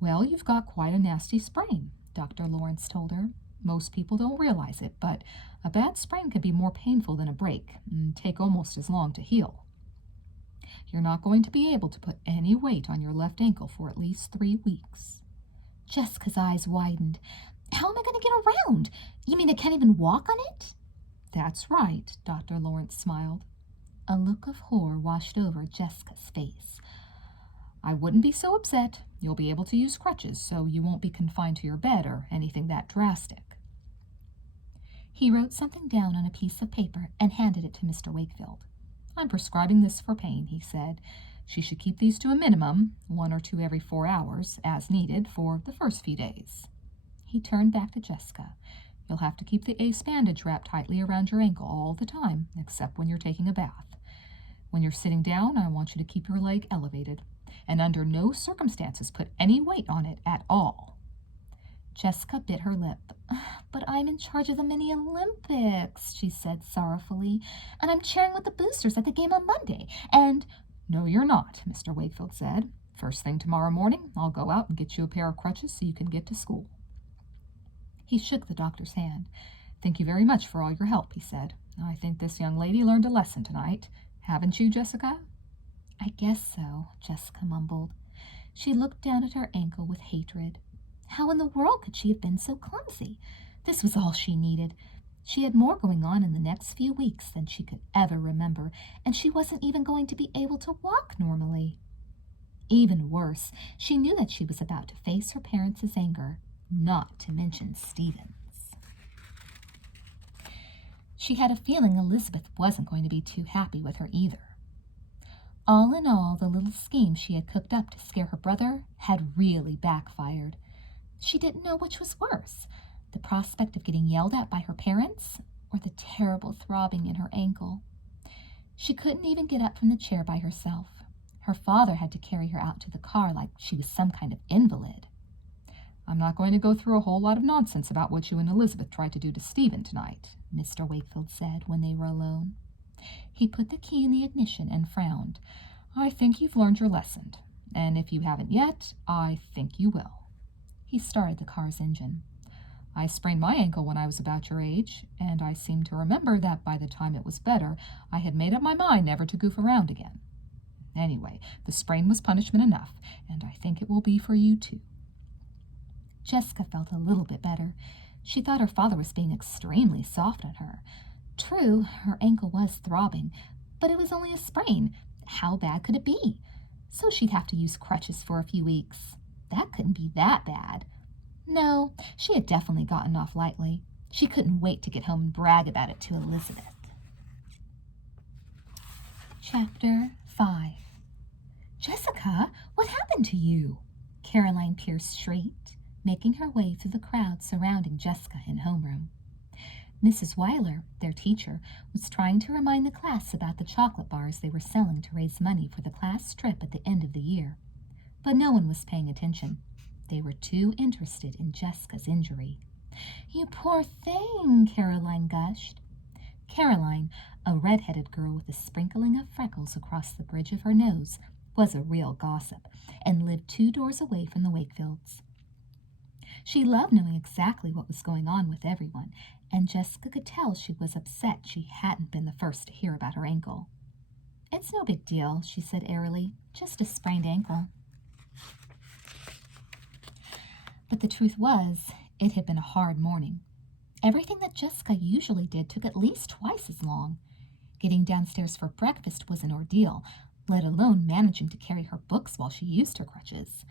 Well, you've got quite a nasty sprain, Dr. Lawrence told her. Most people don't realize it, but a bad sprain can be more painful than a break and take almost as long to heal. You're not going to be able to put any weight on your left ankle for at least 3 weeks. Jessica's eyes widened. How am I going to get around? You mean I can't even walk on it? That's right, Dr. Lawrence smiled. A look of horror washed over Jessica's face. I wouldn't be so upset. You'll be able to use crutches, so you won't be confined to your bed or anything that drastic. He wrote something down on a piece of paper and handed it to Mr. Wakefield. I'm prescribing this for pain, he said. She should keep these to a minimum, 1 or 2 every 4 hours, as needed, for the first few days. He turned back to Jessica. You'll have to keep the ace bandage wrapped tightly around your ankle all the time, except when you're taking a bath. When you're sitting down, I want you to keep your leg elevated, and under no circumstances put any weight on it at all. Jessica bit her lip. But I'm in charge of the mini Olympics, she said sorrowfully, and I'm cheering with the boosters at the game on Monday, and— No, you're not, Mr. Wakefield said. First thing tomorrow morning, I'll go out and get you a pair of crutches so you can get to school. He shook the doctor's hand. Thank you very much for all your help, he said. I think this young lady learned a lesson tonight. Haven't you, Jessica? I guess so, Jessica mumbled. She looked down at her ankle with hatred. How in the world could she have been so clumsy? This was all she needed. She had more going on in the next few weeks than she could ever remember, and she wasn't even going to be able to walk normally. Even worse, she knew that she was about to face her parents' anger, not to mention Stephen's. She had a feeling Elizabeth wasn't going to be too happy with her either. All in all, the little scheme she had cooked up to scare her brother had really backfired. She didn't know which was worse, the prospect of getting yelled at by her parents or the terrible throbbing in her ankle. She couldn't even get up from the chair by herself. Her father had to carry her out to the car like she was some kind of invalid. I'm not going to go through a whole lot of nonsense about what you and Elizabeth tried to do to Stephen tonight, Mr. Wakefield said when they were alone. He put the key in the ignition and frowned. I think you've learned your lesson, and if you haven't yet, I think you will. He started the car's engine. I sprained my ankle when I was about your age, and I seem to remember that by the time it was better, I had made up my mind never to goof around again. Anyway, the sprain was punishment enough, and I think it will be for you too. Jessica felt a little bit better. She thought her father was being extremely soft on her. True, her ankle was throbbing, but it was only a sprain. How bad could it be? So she'd have to use crutches for a few weeks. That couldn't be that bad. No, she had definitely gotten off lightly. She couldn't wait to get home and brag about it to Elizabeth. Chapter 5. Jessica, what happened to you? Caroline Pierce shrieked, making her way through the crowd surrounding Jessica in homeroom. Mrs. Weiler, their teacher, was trying to remind the class about the chocolate bars they were selling to raise money for the class trip at the end of the year. But no one was paying attention. They were too interested in Jessica's injury. You poor thing, Caroline gushed. Caroline, a red-headed girl with a sprinkling of freckles across the bridge of her nose, was a real gossip and lived 2 doors away from the Wakefields. She loved knowing exactly what was going on with everyone, and Jessica could tell she was upset she hadn't been the first to hear about her ankle. It's no big deal, she said airily, just a sprained ankle. But the truth was, it had been a hard morning. Everything that Jessica usually did took at least twice as long. Getting downstairs for breakfast was an ordeal, let alone managing to carry her books while she used her crutches.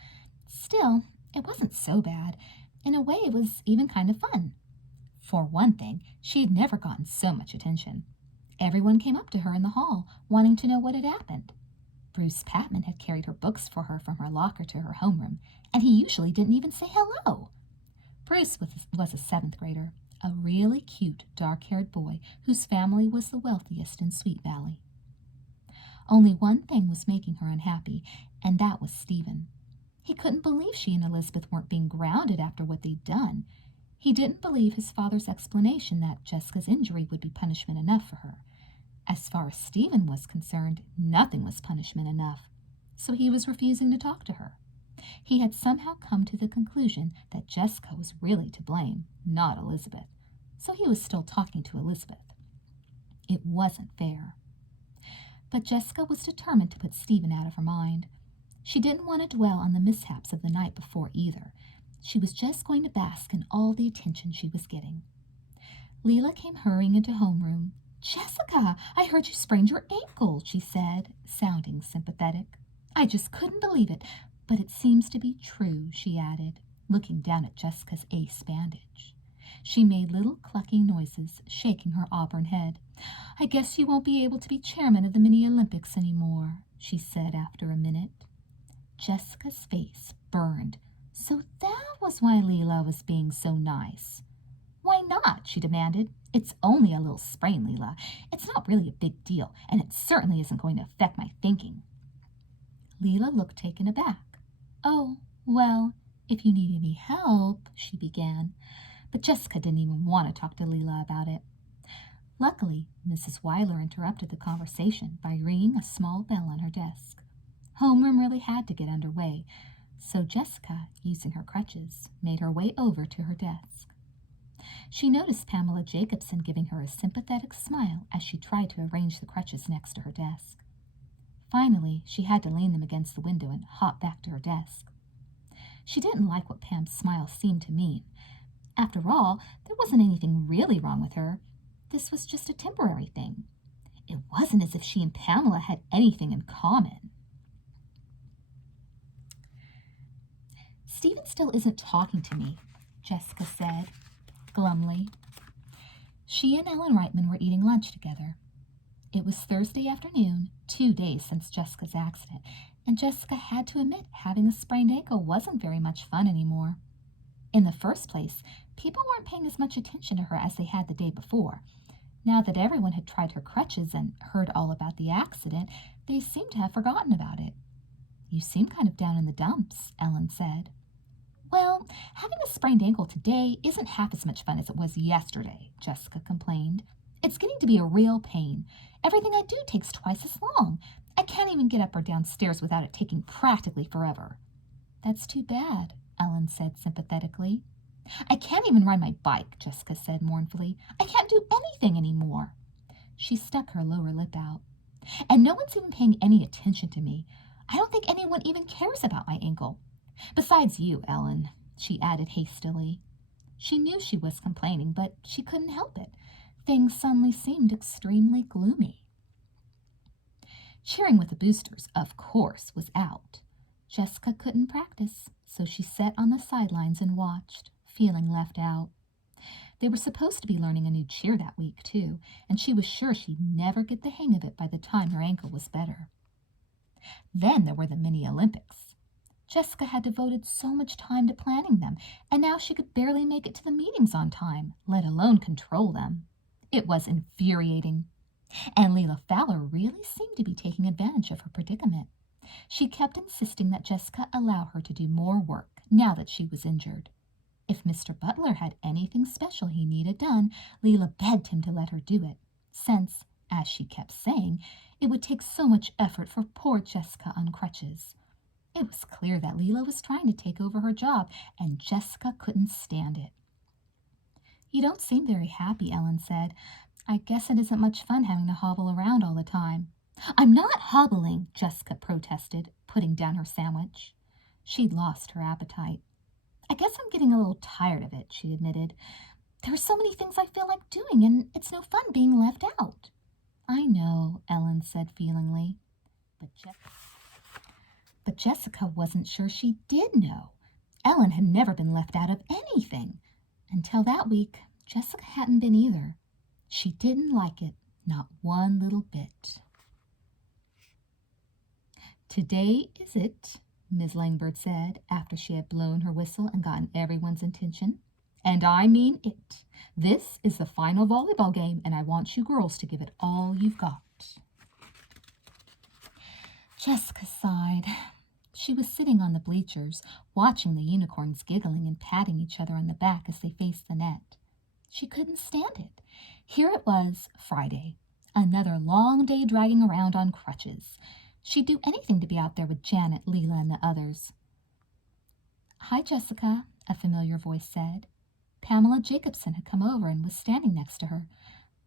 Still, it wasn't so bad. In a way, it was even kind of fun. For one thing, she had never gotten so much attention. Everyone came up to her in the hall, wanting to know what had happened. Bruce Patman had carried her books for her from her locker to her homeroom, and he usually didn't even say hello. Bruce was a 7th grader, a really cute, dark-haired boy whose family was the wealthiest in Sweet Valley. Only one thing was making her unhappy, and that was Stephen. He couldn't believe she and Elizabeth weren't being grounded after what they'd done. He didn't believe his father's explanation that Jessica's injury would be punishment enough for her. As far as Stephen was concerned, nothing was punishment enough, so he was refusing to talk to her. He had somehow come to the conclusion that Jessica was really to blame, not Elizabeth, so he was still talking to Elizabeth. It wasn't fair. But Jessica was determined to put Stephen out of her mind. She didn't want to dwell on the mishaps of the night before either. She was just going to bask in all the attention she was getting. Leela came hurrying into homeroom. Jessica, I heard you sprained your ankle, she said, sounding sympathetic. I just couldn't believe it, but it seems to be true, she added, looking down at Jessica's ace bandage. She made little clucking noises, shaking her auburn head. I guess you won't be able to be chairman of the mini Olympics anymore, she said after a minute. Jessica's face burned. So that was why Leela was being so nice. Why not? She demanded. It's only a little sprain, Leela. It's not really a big deal, and it certainly isn't going to affect my thinking. Leela looked taken aback. Oh, well, If you need any help, she began, but Jessica didn't even want to talk to Leela about it. Luckily, Mrs. Weiler interrupted the conversation by ringing a small bell on her desk. Homeroom really had to get underway, so Jessica, using her crutches, made her way over to her desk. She noticed Pamela Jacobson giving her a sympathetic smile as she tried to arrange the crutches next to her desk. Finally, she had to lean them against the window and hop back to her desk. She didn't like what Pam's smile seemed to mean. After all, there wasn't anything really wrong with her. This was just a temporary thing. It wasn't as if she and Pamela had anything in common. Stephen still isn't talking to me, Jessica said, glumly. She and Ellen Reitman were eating lunch together. It was Thursday afternoon, 2 days since Jessica's accident, and Jessica had to admit having a sprained ankle wasn't very much fun anymore. In the first place, people weren't paying as much attention to her as they had the day before. Now that everyone had tried her crutches and heard all about the accident, they seemed to have forgotten about it. "You seem kind of down in the dumps," Ellen said. "Well, having a sprained ankle today isn't half as much fun as it was yesterday," Jessica complained. "It's getting to be a real pain. Everything I do takes twice as long. I can't even get up or down stairs without it taking practically forever." "That's too bad," Ellen said sympathetically. "I can't even ride my bike," Jessica said mournfully. "I can't do anything anymore." She stuck her lower lip out. "And no one's even paying any attention to me. I don't think anyone even cares about my ankle. Besides you, Ellen," she added hastily. She knew she was complaining, but she couldn't help it. Things suddenly seemed extremely gloomy. Cheering with the boosters, of course, was out. Jessica couldn't practice, so she sat on the sidelines and watched, feeling left out. They were supposed to be learning a new cheer that week, too, and she was sure she'd never get the hang of it by the time her ankle was better. Then there were the mini Olympics. Jessica had devoted so much time to planning them, and now she could barely make it to the meetings on time, let alone control them. It was infuriating. And Leela Fowler really seemed to be taking advantage of her predicament. She kept insisting that Jessica allow her to do more work now that she was injured. If Mr. Butler had anything special he needed done, Leela begged him to let her do it, since, as she kept saying, it would take so much effort for poor Jessica on crutches. It was clear that Leela was trying to take over her job, and Jessica couldn't stand it. "You don't seem very happy," Ellen said. "I guess it isn't much fun having to hobble around all the time." "I'm not hobbling," Jessica protested, putting down her sandwich. She'd lost her appetite. "I guess I'm getting a little tired of it," she admitted. "There are so many things I feel like doing, and it's no fun being left out." "I know," Ellen said feelingly. But Jessica wasn't sure she did know. Ellen had never been left out of anything. Until that week, Jessica hadn't been either. She didn't like it, not one little bit. "Today is it," Miss Langbird said, after she had blown her whistle and gotten everyone's attention. "And I mean it. This is the final volleyball game, and I want you girls to give it all you've got." Jessica sighed. She was sitting on the bleachers, watching the unicorns giggling and patting each other on the back as they faced the net. She couldn't stand it. Here it was, Friday, another long day dragging around on crutches. She'd do anything to be out there with Janet, Leela, and the others. "Hi, Jessica," a familiar voice said. Pamela Jacobson had come over and was standing next to her.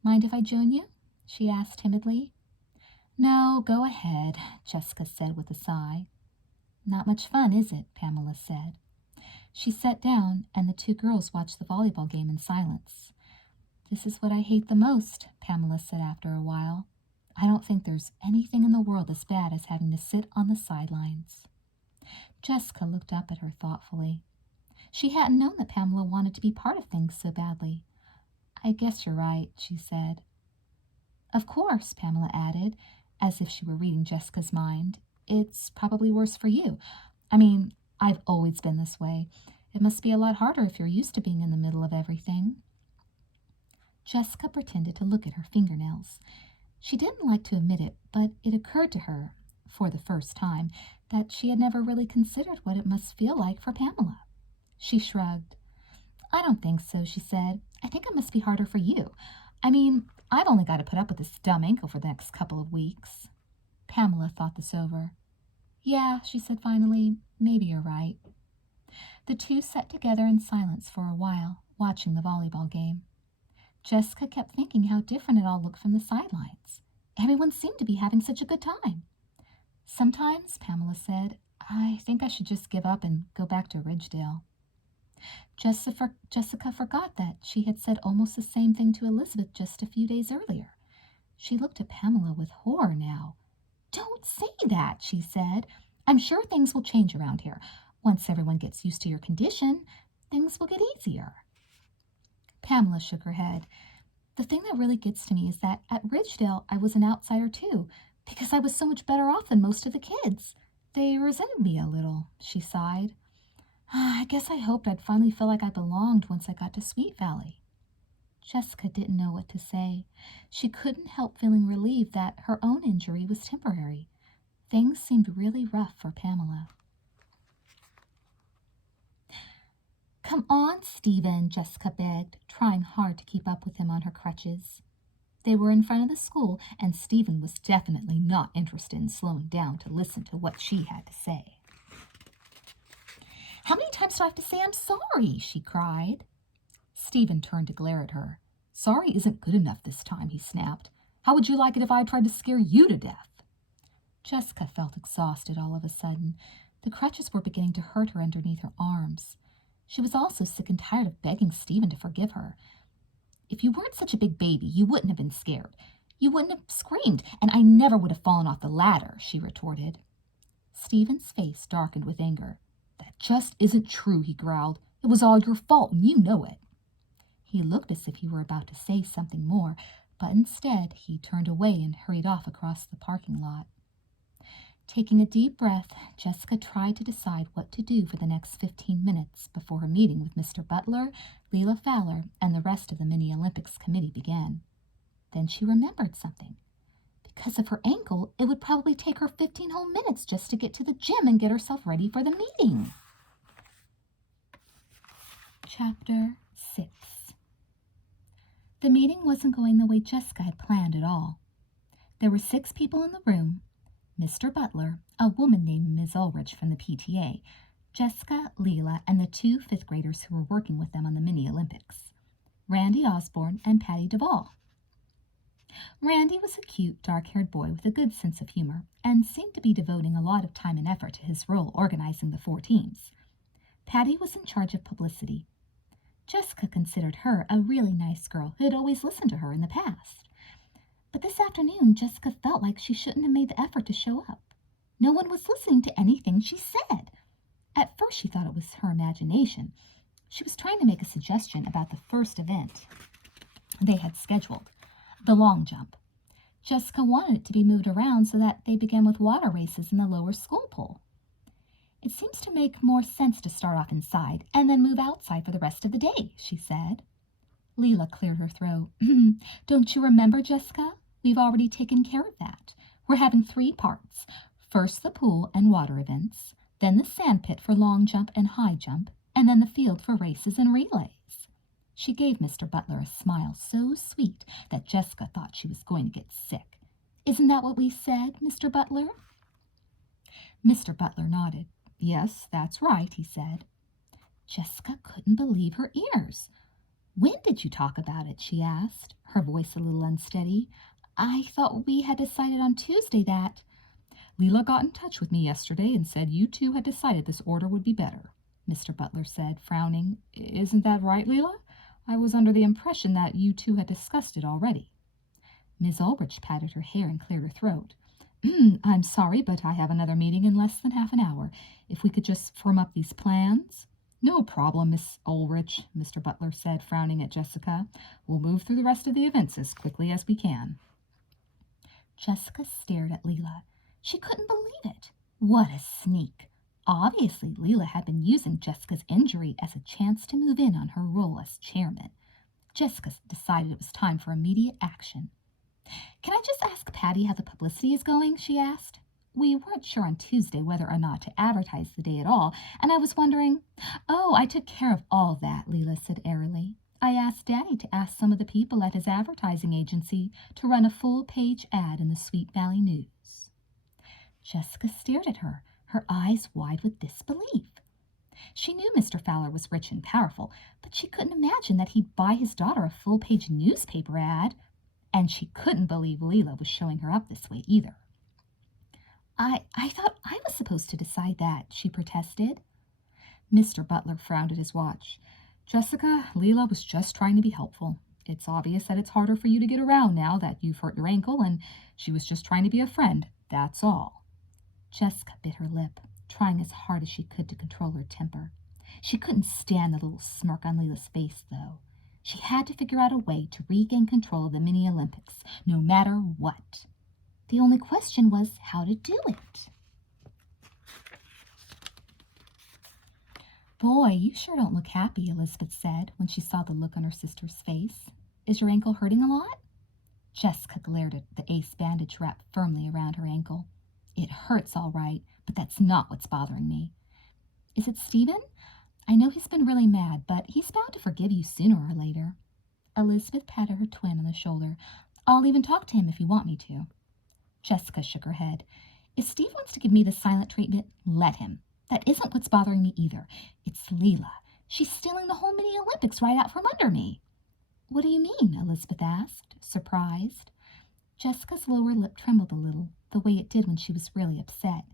"Mind if I join you?" she asked timidly. "No, go ahead," Jessica said with a sigh. "Not much fun, is it?" Pamela said. She sat down, and the two girls watched the volleyball game in silence. "This is what I hate the most," Pamela said after a while. "I don't think there's anything in the world as bad as having to sit on the sidelines." Jessica looked up at her thoughtfully. She hadn't known that Pamela wanted to be part of things so badly. "I guess you're right," she said. "Of course," Pamela added, as if she were reading Jessica's mind, "it's probably worse for you. I mean, I've always been this way. It must be a lot harder if you're used to being in the middle of everything." Jessica pretended to look at her fingernails. She didn't like to admit it, but it occurred to her, for the first time, that she had never really considered what it must feel like for Pamela. She shrugged. I don't think so, she said. I think it must be harder for you. I mean, I've only got to put up with this dumb ankle for the next couple of weeks. Pamela thought this over. Yeah, she said finally, maybe you're right. The two sat together in silence for a while, watching the volleyball game. Jessica kept thinking how different it all looked from the sidelines. Everyone seemed to be having such a good time. Sometimes, Pamela said, I think I should just give up and go back to Ridgedale. Jessica forgot that she had said almost the same thing to Elizabeth just a few days earlier. She looked at Pamela with horror now. Don't say that, she said. I'm sure things will change around here. Once everyone gets used to your condition, things will get easier. Pamela shook her head. The thing that really gets to me is that at Ridgedale I was an outsider too, because I was so much better off than most of the kids. They resented me a little, she sighed. I guess I hoped I'd finally feel like I belonged once I got to Sweet Valley. Jessica didn't know what to say. She couldn't help feeling relieved that her own injury was temporary. Things seemed really rough for Pamela. Come on, Stephen, Jessica begged, trying hard to keep up with him on her crutches. They were in front of the school, and Stephen was definitely not interested in slowing down to listen to what she had to say. How many times do I have to say I'm sorry? She cried. Stephen turned to glare at her. Sorry isn't good enough this time, he snapped. How would you like it if I tried to scare you to death? Jessica felt exhausted all of a sudden. The crutches were beginning to hurt her underneath her arms. She was also sick and tired of begging Stephen to forgive her. If you weren't such a big baby, you wouldn't have been scared. You wouldn't have screamed, and I never would have fallen off the ladder, she retorted. Stephen's face darkened with anger. That just isn't true, he growled. It was all your fault, and you know it. He looked as if he were about to say something more, but instead he turned away and hurried off across the parking lot. Taking a deep breath, Jessica tried to decide what to do for the next 15 minutes before her meeting with Mr. Butler, Leela Fowler, and the rest of the Mini-Olympics committee began. Then she remembered something. Because of her ankle, it would probably take her 15 whole minutes just to get to the gym and get herself ready for the meeting. Chapter 6. The meeting wasn't going the way Jessica had planned at all. There were 6 people in the room: Mr. Butler, a woman named Ms. Ulrich from the PTA, Jessica, Leela, and the 2 fifth graders who were working with them on the Mini-Olympics, Randy Osborne and Patty Duvall. Randy was a cute, dark-haired boy with a good sense of humor and seemed to be devoting a lot of time and effort to his role organizing the 4 teams. Patty was in charge of publicity. Jessica considered her a really nice girl who had always listened to her in the past. But this afternoon, Jessica felt like she shouldn't have made the effort to show up. No one was listening to anything she said. At first, she thought it was her imagination. She was trying to make a suggestion about the first event they had scheduled, the long jump. Jessica wanted it to be moved around so that they began with water races in the lower school pool. It seems to make more sense to start off inside and then move outside for the rest of the day, she said. Leela cleared her throat. Don't you remember, Jessica? We've already taken care of that. We're having 3 parts. First the pool and water events, then the sand pit for long jump and high jump, and then the field for races and relays. She gave Mr. Butler a smile so sweet that Jessica thought she was going to get sick. Isn't that what we said, Mr. Butler? Mr. Butler nodded. Yes, that's right, he said. Jessica couldn't believe her ears. When did you talk about it? She asked, her voice a little unsteady. I thought we had decided on Tuesday that... Leela got in touch with me yesterday and said you 2 had decided this order would be better, Mr. Butler said, frowning. Isn't that right, Leela? I was under the impression that you 2 had discussed it already. Ms. Ulrich patted her hair and cleared her throat. I'm sorry, but I have another meeting in less than half an hour. If we could just firm up these plans... No problem, Miss Ulrich, Mr. Butler said, frowning at Jessica. We'll move through the rest of the events as quickly as we can. Jessica stared at Leela. She couldn't believe it. What a sneak. Obviously, Leela had been using Jessica's injury as a chance to move in on her role as chairman. Jessica decided it was time for immediate action. Can I just ask Patty how the publicity is going? She asked. We weren't sure on Tuesday whether or not to advertise the day at all, and I was wondering—" "Oh, I took care of all that," Leela said airily. "I asked Daddy to ask some of the people at his advertising agency to run a full-page ad in the Sweet Valley News." Jessica stared at her, her eyes wide with disbelief. She knew Mr. Fowler was rich and powerful, but she couldn't imagine that he'd buy his daughter a full-page newspaper ad. And she couldn't believe Leela was showing her up this way either. I thought I was supposed to decide that," she protested. Mr. Butler frowned at his watch. "Jessica, Leela was just trying to be helpful. It's obvious that it's harder for you to get around now that you've hurt your ankle, and she was just trying to be a friend, that's all." Jessica bit her lip, trying as hard as she could to control her temper. She couldn't stand the little smirk on Leela's face, though. She had to figure out a way to regain control of the mini-Olympics, no matter what. The only question was how to do it. "Boy, you sure don't look happy," Elizabeth said when she saw the look on her sister's face. "Is your ankle hurting a lot?" Jessica glared at the ace bandage wrapped firmly around her ankle. "It hurts all right, but that's not what's bothering me." "Is it Stephen? I know he's been really mad, but he's bound to forgive you sooner or later." Elizabeth patted her twin on the shoulder. "I'll even talk to him if you want me to." Jessica shook her head. "If Steve wants to give me the silent treatment, let him. That isn't what's bothering me either. It's Leela. She's stealing the whole mini-Olympics right out from under me." "What do you mean?" Elizabeth asked, surprised. Jessica's lower lip trembled a little, the way it did when she was really upset.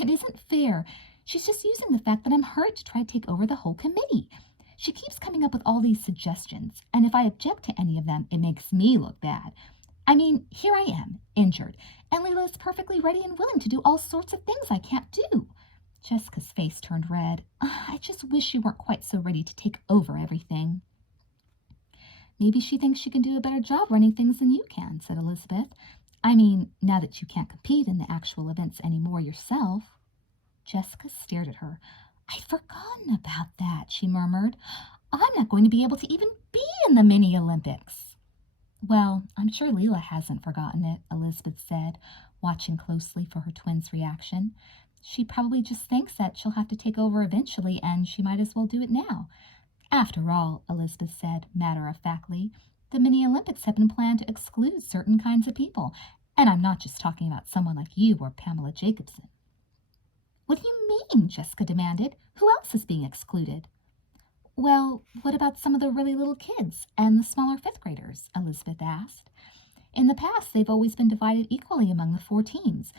"It isn't fair. She's just using the fact that I'm hurt to try to take over the whole committee. She keeps coming up with all these suggestions, and if I object to any of them, it makes me look bad. I mean, here I am, injured, and Leela is perfectly ready and willing to do all sorts of things I can't do." Jessica's face turned red. "I just wish you weren't quite so ready to take over everything." "Maybe she thinks she can do a better job running things than you can," said Elizabeth. "I mean, now that you can't compete in the actual events anymore yourself." Jessica stared at her. "I'd forgotten about that," she murmured. "I'm not going to be able to even be in the mini-Olympics." "Well, I'm sure Leela hasn't forgotten it," Elizabeth said, watching closely for her twin's reaction. "She probably just thinks that she'll have to take over eventually, and she might as well do it now. After all," Elizabeth said matter-of-factly, "the mini-Olympics have been planned to exclude certain kinds of people, and I'm not just talking about someone like you or Pamela Jacobson." "What do you mean?" Jessica demanded. "Who else is being excluded?" "Well, what about some of the really little kids and the smaller fifth graders?" Elizabeth asked. "In the past, they've always been divided equally among the 4 teams.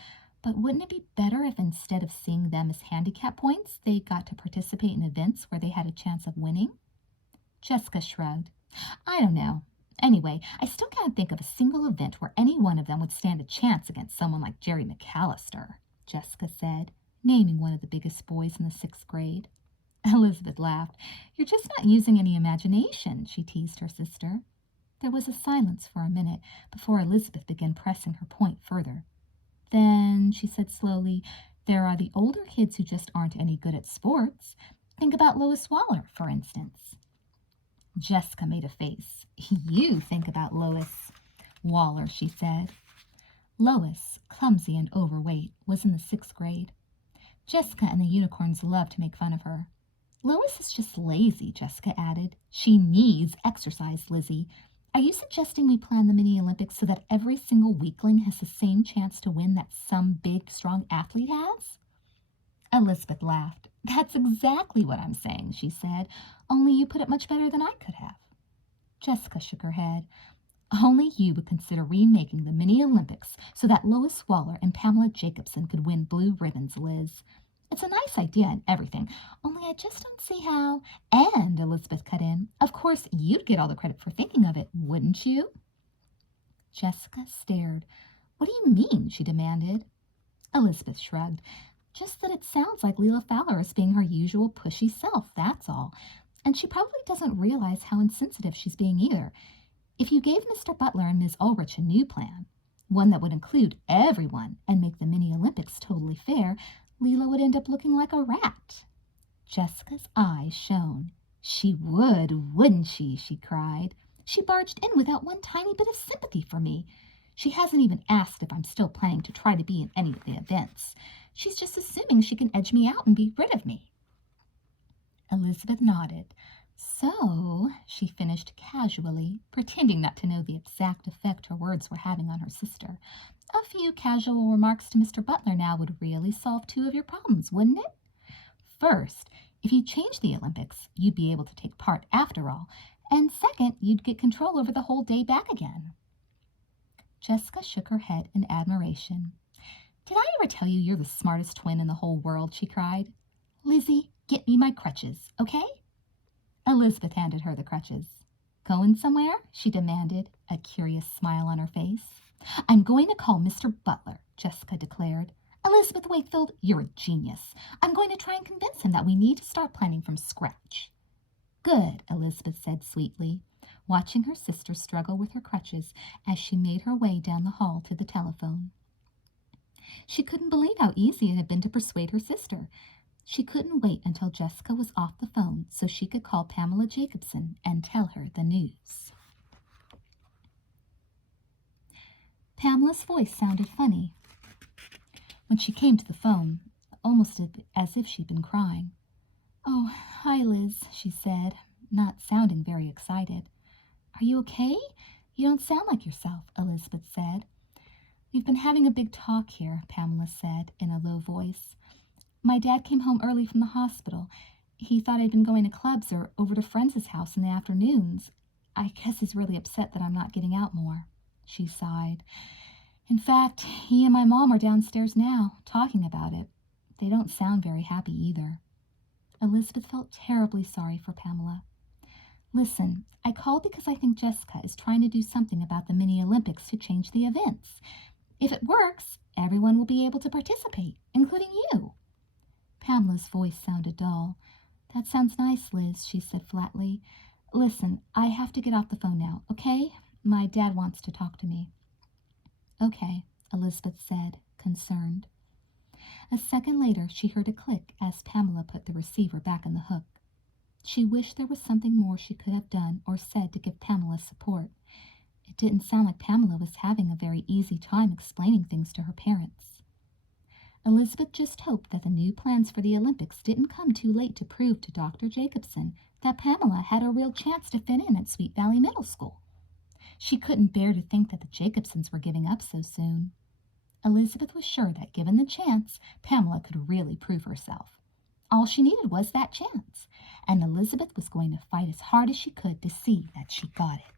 But wouldn't it be better if instead of seeing them as handicap points, they got to participate in events where they had a chance of winning?" Jessica shrugged. "I don't know. Anyway, I still can't think of a single event where any one of them would stand a chance against someone like Jerry McAllister," Jessica said, naming one of the biggest boys in the 6th grade. Elizabeth laughed. "You're just not using any imagination," she teased her sister. There was a silence for a minute before Elizabeth began pressing her point further. "Then," she said slowly, "there are the older kids who just aren't any good at sports. Think about Lois Waller, for instance." Jessica made a face. "You think about Lois Waller," she said. Lois, clumsy and overweight, was in the 6th grade. Jessica and the unicorns loved to make fun of her. "Lois is just lazy," Jessica added. "She needs exercise, Lizzie. Are you suggesting we plan the mini-Olympics so that every single weakling has the same chance to win that some big, strong athlete has?" Elizabeth laughed. "That's exactly what I'm saying," she said, "only you put it much better than I could have." Jessica shook her head. "Only you would consider remaking the mini-Olympics so that Lois Waller and Pamela Jacobson could win blue ribbons, Liz. It's a nice idea and everything, only I just don't see how—" "And," Elizabeth cut in, "of course you'd get all the credit for thinking of it, wouldn't you?" Jessica stared. "What do you mean?" she demanded. Elizabeth shrugged. "Just that it sounds like Leela Fowler is being her usual pushy self, that's all. And she probably doesn't realize how insensitive she's being either. If you gave Mr. Butler and Ms. Ulrich a new plan, one that would include everyone and make the mini-Olympics totally fair, Leela would end up looking like a rat." Jessica's eyes shone. "She would, wouldn't she?" she cried. "She barged in without one tiny bit of sympathy for me. She hasn't even asked if I'm still planning to try to be in any of the events. She's just assuming she can edge me out and be rid of me." Elizabeth nodded. "So," she finished casually, pretending not to know the exact effect her words were having on her sister, "a few casual remarks to Mr. Butler now would really solve two of your problems, wouldn't it? First, if you change the Olympics, you'd be able to take part after all, and second, you'd get control over the whole day back again." Jessica shook her head in admiration. "Did I ever tell you you're the smartest twin in the whole world?" she cried. "Lizzie, get me my crutches, okay?" Elizabeth handed her the crutches. "Going somewhere?" she demanded, a curious smile on her face. "I'm going to call Mr. Butler," Jessica declared. "Elizabeth Wakefield, you're a genius. I'm going to try and convince him that we need to start planning from scratch." "Good," Elizabeth said sweetly, watching her sister struggle with her crutches as she made her way down the hall to the telephone. She couldn't believe how easy it had been to persuade her sister. She couldn't wait until Jessica was off the phone so she could call Pamela Jacobson and tell her the news. Pamela's voice sounded funny when she came to the phone, almost as if she'd been crying. "Oh, hi, Liz," she said, not sounding very excited. "Are you okay? You don't sound like yourself," Elizabeth said. "We've been having a big talk here," Pamela said in a low voice. "My dad came home early from the hospital. He thought I'd been going to clubs or over to friends' house in the afternoons. I guess he's really upset that I'm not getting out more." She sighed. "In fact, he and my mom are downstairs now, talking about it. They don't sound very happy either." Elizabeth felt terribly sorry for Pamela. "Listen, I called because I think Jessica is trying to do something about the mini Olympics to change the events. If it works, everyone will be able to participate, including you." Pamela's voice sounded dull. "That sounds nice, Liz," she said flatly. "Listen, I have to get off the phone now, okay? My dad wants to talk to me." "Okay," Elizabeth said, concerned. A second later, she heard a click as Pamela put the receiver back in the hook. She wished there was something more she could have done or said to give Pamela support. It didn't sound like Pamela was having a very easy time explaining things to her parents. Elizabeth just hoped that the new plans for the Olympics didn't come too late to prove to Dr. Jacobson that Pamela had a real chance to fit in at Sweet Valley Middle School. She couldn't bear to think that the Jacobsons were giving up so soon. Elizabeth was sure that given the chance, Pamela could really prove herself. All she needed was that chance, and Elizabeth was going to fight as hard as she could to see that she got it.